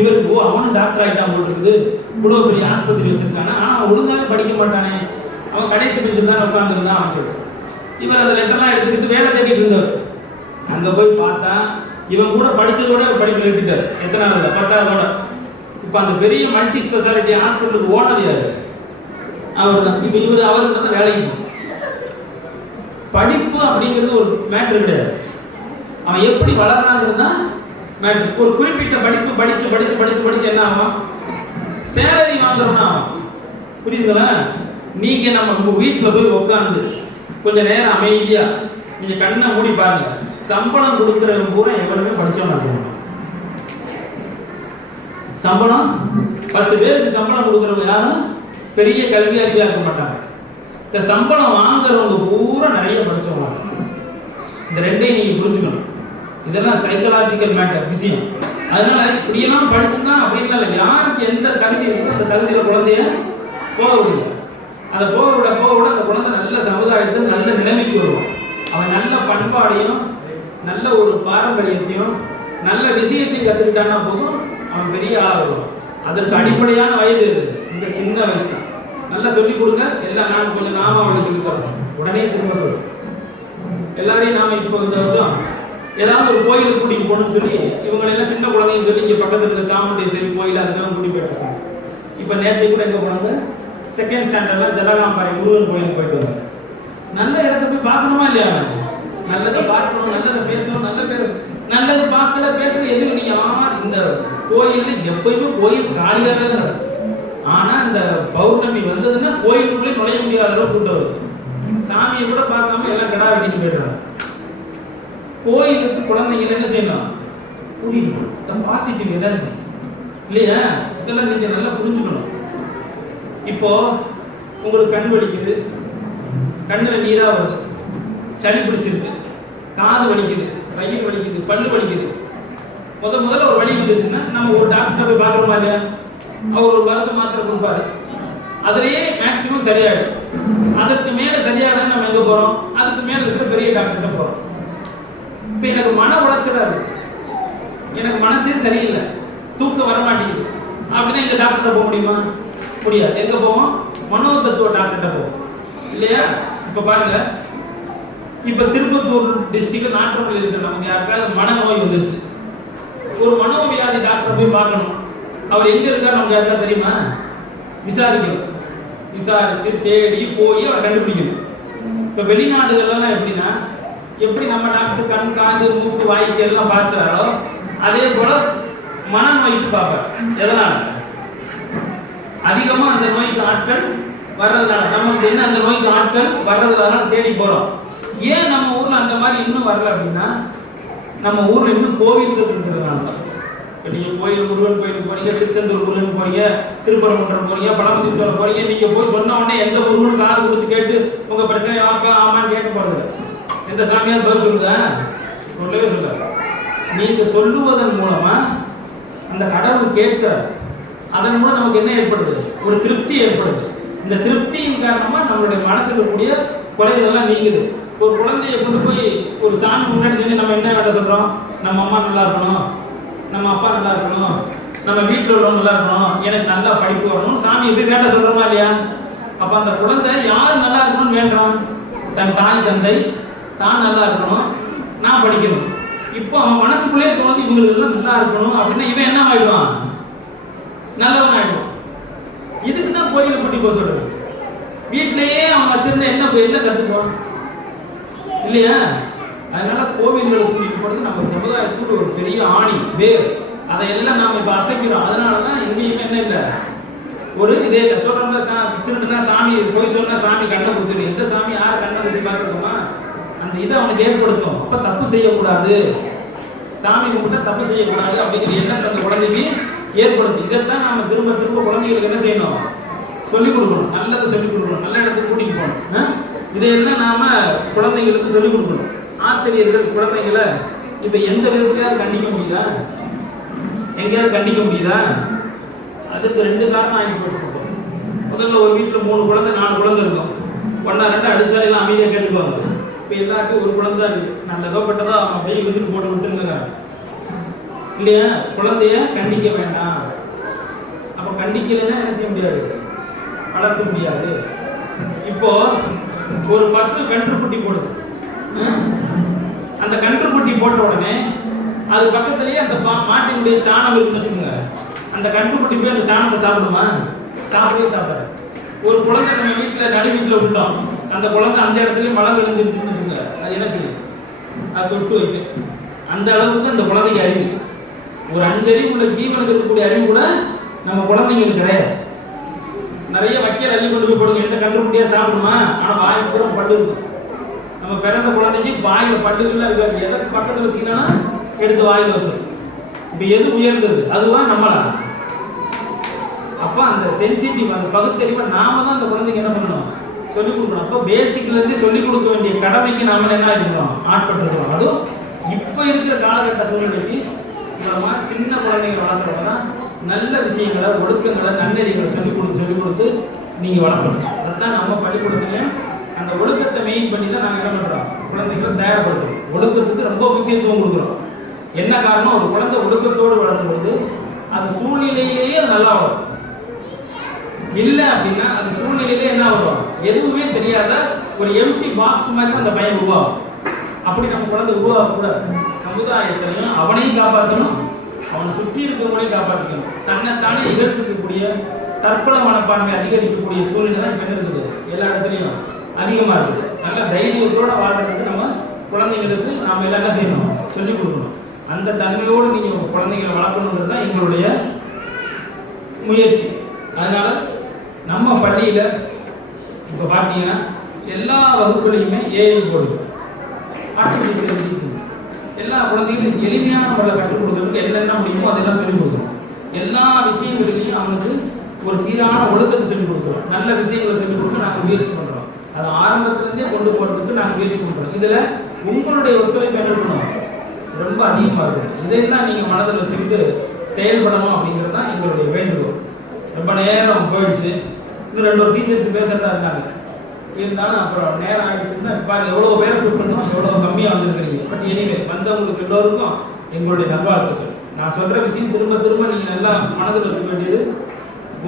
இவருக்கு, ஓ அவனும் டாக்டர் ஆகிட்டான் போட்டு இருக்குது, இவ்வளோ பெரிய ஆஸ்பத்திரி வச்சிருக்கானே, ஆனால் அவன் ஒழுங்காவே படிக்க மாட்டானே, அவன் கடைசி பெஞ்சில் தான் உட்காந்துருந்தான் அவன் சொல்லிட்டு இவர் அந்த லெட்டர்லாம் எடுத்துக்கிட்டு வேலை தேடிட்டு இருந்தவர். அங்கே போய் பார்த்தா இவன் கூட படித்ததோட படிக்க நிறுத்திட்டார். எத்தனாவது? 10ஆவதோட. இப்போ அந்த பெரிய மல்டி ஸ்பெஷாலிட்டி ஹாஸ்பிட்டலுக்கு ஓனர் யாரு? அவர் தான். இப்போ இவர் அவருக்கு தான் வேலைக்கு போகணும். படிப்பு அப்படிங்கிறது ஒரு மேட்ரு கிடையாது, அவன் எப்படி வளர்றாங்கிறது தான் மேட்ரு. ஒரு குறிப்பிட்ட படிப்பு படிச்சு என்ன ஆகும், சேலரி வாங்குறோம்னா ஆகும். புரியுதுங்களா? நீங்க நம்ம வீட்டில் போய் உட்காந்து கொஞ்ச நேரம் அமைதியா நீங்க கண்ணை மூடி பாருங்க, சம்பளம் கொடுக்குறவங்க பூரா எவ்வளவுமே படிச்சவங்க இருக்கணும். சம்பளம் 10 பேருக்கு சம்பளம் கொடுக்குறவங்க யாரும் பெரிய கல்வி அறிவியா இருக்க மாட்டாங்க. இந்த சம்பளம் வாங்குறவங்க பூரா நிறைய படிச்சவங்க. இந்த ரெண்டையும் நீங்க புரிஞ்சுக்கணும். இதெல்லாம் சைக்கலாஜிக்கல் மேட்டர் விஷயம். அதனால இப்படியெல்லாம் படிச்சுதான் அப்படின்னா இல்லை, யாருக்கு எந்த தகுதி இருக்கோ அந்த தகுதியில குழந்தைய போக விடுங்க. அதை போக விட அந்த குழந்தை நல்ல சமுதாயத்தில் நல்ல நிலைமைக்கு வருவோம். அவன் நல்ல பண்பாடையும் நல்ல ஒரு பாரம்பரியத்தையும் நல்ல விஷயத்தையும் கற்றுக்கிட்டான்னா போதும், அவன் பெரிய ஆளாக வருவான். அதற்கு அடிப்படையான வயது இந்த சின்ன வயசு தான். நல்லா சொல்லிக் கொடுங்க. எல்லாம் நான் கொஞ்சம் நாம அவளை சொல்லித் தரணும். உடனே திரும்ப சொல்லுவோம். எல்லாரையும் நாம இப்போ இந்த வருஷம் ஏதாவது ஒரு கோயிலுக்கு கூட்டிட்டு போகணும்னு சொல்லி இவங்களெல்லாம் சின்ன குழந்தைங்க சொல்லி இங்கே பக்கத்தில் இருக்க சாமுண்டேஸ்வரி கோயில் அதுக்கெல்லாம் கூட்டிட்டு போயிட்டு இப்போ நேற்று கூட எங்கே போனாங்க, 2nd ஸ்டாண்டர்ட்ல ஜலகாம்பாறை முருகன் கோயிலுக்கு போயிட்டு வந்தாங்க. நல்ல இடத்த போய் பார்க்கணுமா இல்லையா? நல்லதை பார்க்கணும், நல்லதை பேசணும், நல்ல பேர் நல்லது பார்க்கல பேசல எதுவும் நீங்க இந்த கோயில் எப்பயுமே கோயில் காலியாகவே தான் நடக்கும். ஆனா இந்த பௌர்ணமி வந்ததுன்னா கோயிலுக்குள்ளே நுழைய முடியாத அளவு கூட்டம் வருது. சாமியை கூட பார்க்காம எல்லாம் கடா வெட்டிட்டு போயிடுறாங்க. கோயிலுக்கு குழந்தைங்க என்ன செய்யணும், கூட்டிட்டு பாசிட்டிவ் எனர்ஜி இல்லையா? இதெல்லாம் நீங்க நல்லா புரிஞ்சுக்கணும். இப்போ உங்களுக்கு கண் வலிக்குது, கண்ணுல நீரா வருது, சளி பிடிச்சிருக்கு, காது வலிக்குது, வயிறு வலிக்குது, பல்லு வலிக்குது. முதல்ல ஒரு வலி வந்துருச்சுன்னா நம்ம ஒரு டாக்டர் போய் பார்க்குறோமா இல்லையா? அவர் ஒரு மருந்து மாத்திரை கொடுப்பாரு, அதுலேயே மேக்சிமம் சரியாயிடும். அதற்கு மேலே சரியாயிடும் நம்ம எங்கே போகிறோம்? அதுக்கு மேலே இருக்கிற பெரிய டாக்டர்கிட்ட போகிறோம். இப்போ எனக்கு மன உளைச்சலா இருக்கு, எனக்கு மனசே சரியில்லை, தூக்கம் வர மாட்டேங்குது அப்படின்னா இந்த டாக்டர்கிட்ட போக முடியுமா? முடியாது. எங்கே போவோம்? மனோதத்துவ டாக்டர்கிட்ட போவோம் இல்லையா? இப்போ பாருங்க, இப்போ திருப்பத்தூர் டிஸ்ட்ரிக்ட்ல நாட்டுப்பள்ளி இருக்கிற நமக்கு யாருக்காவது மனநோய் வந்துருச்சு, ஒரு மனோவியாதி டாக்டரை போய் பார்க்கணும். அவர் எங்க இருக்காரு நமக்கு யாருக்கா தெரியுமா? விசாரிக்கணும். விசாரிச்சு தேடி போய் அவர் கண்டுபிடிக்கணும். இப்ப வெளிநாடுகள்லாம் எப்படின்னா, எப்படி நம்ம டாக்டர் கண் காது மூக்கு வாய்க்கு எல்லாம் பார்க்கிறாரோ அதே போல மனநோய்க்கு பார்ப்பார். எதனால? அதிகமா அந்த நோய்க்கு ஆட்கள் வர்றதுனால, நமக்கு என்ன அந்த நோய்க்கு ஆட்கள் வர்றதுனால தேடி போறோம். ஏன் நம்ம ஊர்ல அந்த மாதிரி இன்னும் வரல அப்படின்னா, நம்ம ஊர்ல இன்னும் கோவில்கள் இருக்கிறதுனால தான். நீங்க கோயில் முருகன் கோயிலுக்கு போறீங்க, திருச்செந்தூர் முருகன் போறீங்க, திருப்பரங்குன்றம் போறீங்க, பழமுதிர்ச்சோலை போறீங்க, நீங்க போய் சொன்ன உடனே எந்த முருகனும் காது கொடுத்து கேட்டு உங்க பிரச்சனை ஆப்பா ஆமான்னு கேட்க போறது. எந்த சாமியார் பதில் சொல்லுதா? சொல்லவே சொல்ல. நீங்க சொல்லுவதன் மூலமா அந்த கடவுள் கேட்கிறார். அதன் மூலம் நமக்கு என்ன ஏற்படுது? ஒரு திருப்தி ஏற்படுது. இந்த திருப்தியின் காரணமா நம்மளுடைய மனசுல இருக்கக்கூடிய குறைகள் எல்லாம் நீங்குது. ஒரு குழந்தைய கொண்டு போய் ஒரு சாமி முன்னாடி நின்று நம்ம என்ன வேலை சொல்றோம்? நம்ம அம்மா நல்லா இருக்கணும், நம்ம அப்பா நல்லா இருக்கணும், நம்ம வீட்டில் உள்ளவங்க நல்லா இருக்கணும், எனக்கு நல்லா படிப்பு வரணும், சாமியை போய் வேண்ட சொல்றோமா இல்லையா? அப்ப அந்த குழந்தை யார் நல்லா இருக்கணும்னு வேண்டாம்? தன் தாய் தந்தை தான் நல்லா இருக்கணும், நான் படிக்கணும். இப்போ அவன் மனசுக்குள்ளே தோணுது இவங்களுக்கு எல்லாம் நல்லா இருக்கணும் அப்படின்னா இவன் என்ன ஆயிடுவான்? நல்லவன் ஆயிடுவான். இதுக்கு தான் கோயிலை கூட்டி போக சொல்றது. வீட்டிலேயே அவன் வச்சிருந்த என்ன கத்துக்குவான் இல்லையா? அதனால கோவில்களுக்கு கூட்டிட்டு போறது நம்ம சமுதாயத்துக்கு ஒரு பெரிய ஆணி வேர். அதையெல்லாம் நாம இப்ப அசைக்கிறோம். அதனாலதான் இங்கேயுமே என்ன இல்லை, ஒரு இதே சொல்றோம்ல, திருட்டுனா சாமி போய் சொன்னா சாமி கண்ணை குத்துரு. எந்த சாமி யார் கண்ணை குத்தி பார்க்கணுமா? அந்த இதை அவனுக்கு ஏற்படுத்தும். அப்ப தப்பு செய்யக்கூடாது, சாமி கும்பிட்டா தப்பு செய்யக்கூடாது அப்படிங்கிற எண்ணத்தை அந்த குழந்தைக்கு ஏற்படுத்தும். இதைத்தான் நாம திரும்ப திரும்ப குழந்தைகளுக்கு என்ன செய்யணும்? சொல்லிக் கொடுக்கணும். நல்லதை சொல்லிக் கொடுக்கணும், நல்ல இடத்துக்கு கூட்டிட்டு போகணும். இதையெல்லாம் நாம குழந்தைகளுக்கு சொல்லிக் கொடுக்கணும். ஆசிரியர்கள் குழந்தைகளை இப்ப எந்த விதத்திலையாவது கண்டிக்க முடியுதா? எங்கேயாவது கண்டிக்க முடியுதா? அதுக்கு 2 காரணம் ஆகி போட்டு. முதல்ல ஒரு வீட்டுல 3 குழந்தை 4 குழந்தை இருக்கும். 1 2 அடிச்சாலும் எல்லாம் அமைதியா கேட்டுக்குவாங்க. இப்ப எல்லாருக்கும் ஒரு குழந்தை நல்லதோ பட்டதோ அவன் அப்படியே விதிட்டு போட்டு விட்டுருங்க இல்லையா? குழந்தைய கண்டிக்க வேண்டாம். அப்ப கண்டிக்கலைன்னா என்ன செய்ய முடியாது? வளர்க்க முடியாது. இப்போ ஒரு பசு கன்றுக்குட்டி போடுது. அந்த கன்றுக்குட்டி போட்ட உடனே அது பக்கத்திலேயே அந்த மாட்டினுடைய சாணம் இருக்குன்னு வச்சுக்கோங்க. அந்த கன்றுக்குட்டி போய் அந்த சாணத்தை சாப்பிடுமா? சாப்பிடவே சாப்பிடாது. ஒரு குழந்தை நம்ம வீட்டில் நடு வீட்டில் விட்டோம், அந்த குழந்தை அந்த இடத்துல மழை விழுந்துருச்சுன்னு வச்சுக்கோங்க, அது என்ன செய்யும்? அது தொட்டு வைக்கும். அந்த அளவுக்கு அந்த குழந்தைக்கு அறிவு. ஒரு 5 அறிவு உள்ள ஜீவனுக்கு இருக்கக்கூடிய அறிவு கூட நம்ம குழந்தைங்களுக்கு கிடையாது. நிறைய வைக்கல் அள்ளி கொண்டு போய் போடுங்க, எந்த கன்றுக்குட்டியா சாப்பிடுமா? ஆனா வாய் பூரா பல்லு இருக்கும். நம்ம பிறந்த குழந்தைக்கு வாயில பல்லுகள்லாம் இருக்காது. எதை பக்கத்துல வச்சுக்கினா எடுத்து வாயில வச்சிடும். இப்ப எது உயர்ந்தது? அதுவா நம்மளா? அப்ப அந்த சென்சிட்டிவ், அந்த பகுத்தறிவை நாம தான் அந்த குழந்தைக்கு என்ன பண்ணணும்? சொல்லிக் கொடுக்கணும். அப்போ பேசிக்ல இருந்து சொல்லிக் கொடுக்க வேண்டிய கடமைக்கு நாம என்ன இருக்கிறோம்? ஆட்பட்டிருக்கிறோம். அதுவும் இப்ப இருக்கிற காலகட்ட சூழ்நிலைக்கு மூலமா சின்ன குழந்தைங்களை வளர்க்குறவங்க நல்ல விஷயங்களை, ஒழுக்கங்களை, நன்னெறிகளை சொல்லிக் கொடுத்து நீங்க வளர்க்கணும். அதுதான் நம்ம பள்ளிக்கூடத்துல அந்த ஒழுக்கத்தை மெயின் பண்ணி தான் நாங்கள் என்ன பண்றோம்? குழந்தைகளை தயார்படுத்துறோம். ஒழுக்கத்துக்கு ரொம்ப முக்கியத்துவம் கொடுக்குறோம். என்ன காரணம்? ஒரு குழந்தை ஒழுக்கத்தோடு வளரும்போது அது சூழ்நிலையிலேயே நல்லா வளரும். இல்லை அப்படின்னா அது சூழ்நிலையிலே என்ன வரும்? எதுவுமே தெரியாத ஒரு எம்டி பாக்ஸ் மாதிரி தான் அந்த பையன் உருவாகும். அப்படி நம்ம குழந்தை உருவாகக்கூடாது. சமுதாயத்திலையும் அவனையும் காப்பாற்றணும், அவனை சுற்றி இருக்கவங்களையும் காப்பாற்றிக்கணும். தன்னைத்தானே இகழ்த்திக்கக்கூடிய தற்கொலை மனப்பான்மை அதிகரிக்கக்கூடிய சூழ்நிலை தான் இப்போ இருக்குது, எல்லா இடத்துலையும் அதிகமாக இருக்குது. நல்ல தைரியத்தோடு வாழ்றதுக்கு நம்ம குழந்தைங்களுக்கு நாம் எல்லாம் என்ன செய்யணும்? சொல்லிக் கொடுக்கணும். அந்த தன்மையோடு நீங்கள் உங்கள் குழந்தைகளை வளர்க்கணுங்கிறது தான் எங்களுடைய முயற்சி. அதனால நம்ம பள்ளியில் இப்போ பார்த்தீங்கன்னா எல்லா வகுப்புலையுமே ஏஐ போடுது, ஆர்டிஃபிஷியல் இன்டெலிஜென்ஸ். எல்லா குழந்தைகளும் எளிமையான முறையில் கற்றுக் கொடுக்கறதுக்கு என்னென்ன முடியுமோ அதெல்லாம் சொல்லிக் கொடுக்குறோம். எல்லா விஷயங்களிலையும் அவனுக்கு ஒரு சீரான ஒழுக்கத்தை சொல்லிக் கொடுக்குறோம். நல்ல விஷயங்களை சொல்லிக் கொடுக்க நாங்கள் முயற்சி பண்ணுறோம். அதை ஆரம்பத்திலேருந்தே கொண்டு போகிறதுக்கு நாங்கள் முயற்சி பண்ணுறோம். இதில் உங்களுடைய ஒத்துழைப்பு என்ன இருக்கணும்? ரொம்ப அதிகமாக இருக்கும். இதையெல்லாம் நீங்கள் மனதில் வச்சுக்கிட்டு செயல்படணும் அப்படிங்கிறது தான் எங்களுடைய வேண்டுகோள். ரொம்ப நேரம் போயிடுச்சு. இன்னும் 2 டீச்சர்ஸ் பேசுறதா இருக்காங்க. இருந்தாலும் அப்புறம் நேரம் ஆகிடுச்சுன்னா பாருங்க எவ்வளோ பேரை கூப்பிட்டோம், எவ்வளோ கம்மியாக வந்திருக்கிறீங்க. பட் எனிவே வந்தவங்களுக்கு எல்லோருக்கும் எங்களுடைய நல்வாழ்த்துக்கள். நான் சொல்கிற விஷயம் திரும்ப திரும்ப நீங்கள் நல்லா மனதில் வச்சுக்க வேண்டியது,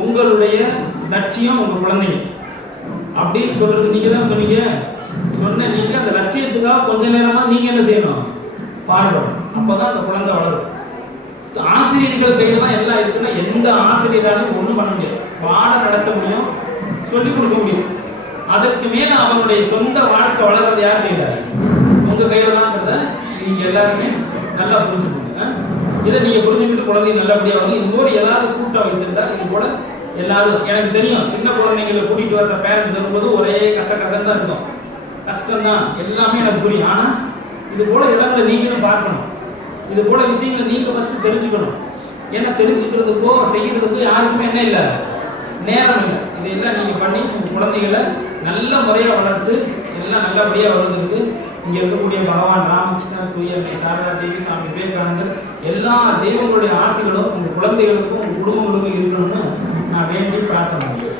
உங்களுடைய லட்சியம் உங்கள் குழந்தைங்க அப்படின்னு சொல்கிறது நீங்கள் தான் சொன்னீங்க. சொன்ன நீங்கள் அந்த லட்சியத்துக்காக கொஞ்ச நேரமாக நீங்கள் என்ன செய்யணும்? பாடுபடணும். அப்போ தான் அந்த குழந்தை வளரும். ஆசிரியர்கள் கையில தான் எல்லாம் இருக்குன்னா எந்த ஆசிரியராலையும் ஒண்ணும் பண்ண முடியாது. பாடம் நடத்த முடியும், சொல்லிக் கொடுக்க முடியும். அதற்கு மேல அவனுடைய சொந்த வாழ்க்கை வளர்றது யார் கையில? உங்க கையில தான்ங்கிறத நீங்க எல்லாருமே நல்லா புரிஞ்சுக்கோங்க. இதை நீங்க புரிஞ்சுக்கிட்டு குழந்தைங்க நல்லபடியா வரும். இது போல ஏதாவது கூட்டம் வைத்திருந்தா இது போல எல்லாரும், எனக்கு தெரியும் சின்ன குழந்தைங்களை கூட்டிட்டு வர்ற பேரண்ட்ஸ் வரும்போது ஒரே கஷ்டம் தான் இருக்கும், கஷ்டம் தான், எல்லாமே எனக்கு புரியும். ஆனா இது போல இடங்களை நீங்களும் பார்க்கணும், இது போல விஷயங்களை நீங்க ஃபர்ஸ்ட் தெரிஞ்சுக்கணும். ஏன்னா தெரிஞ்சுக்கிறதுக்கோ செய்யறதுக்கோ யாருக்குமே என்ன இல்லை, நேரம் இல்லை. இதெல்லாம் நீங்க பண்ணி உங்க குழந்தைகளை நல்ல முறையா வளர்த்து எல்லாம் நல்லபடியா வளர்ந்துருக்கு. இங்க இருக்கக்கூடிய பகவான் ராமகிருஷ்ணர், தூய அன்னை சாரதா தேவி, சுவாமி விவேகானந்தர் எல்லா தெய்வங்களுடைய ஆசைகளும் உங்க குழந்தைகளுக்கும் உங்க குடும்பங்களுக்கும் இருக்கணும்னு நான் வேண்டி பிரார்த்தனை பண்ணுறேன்.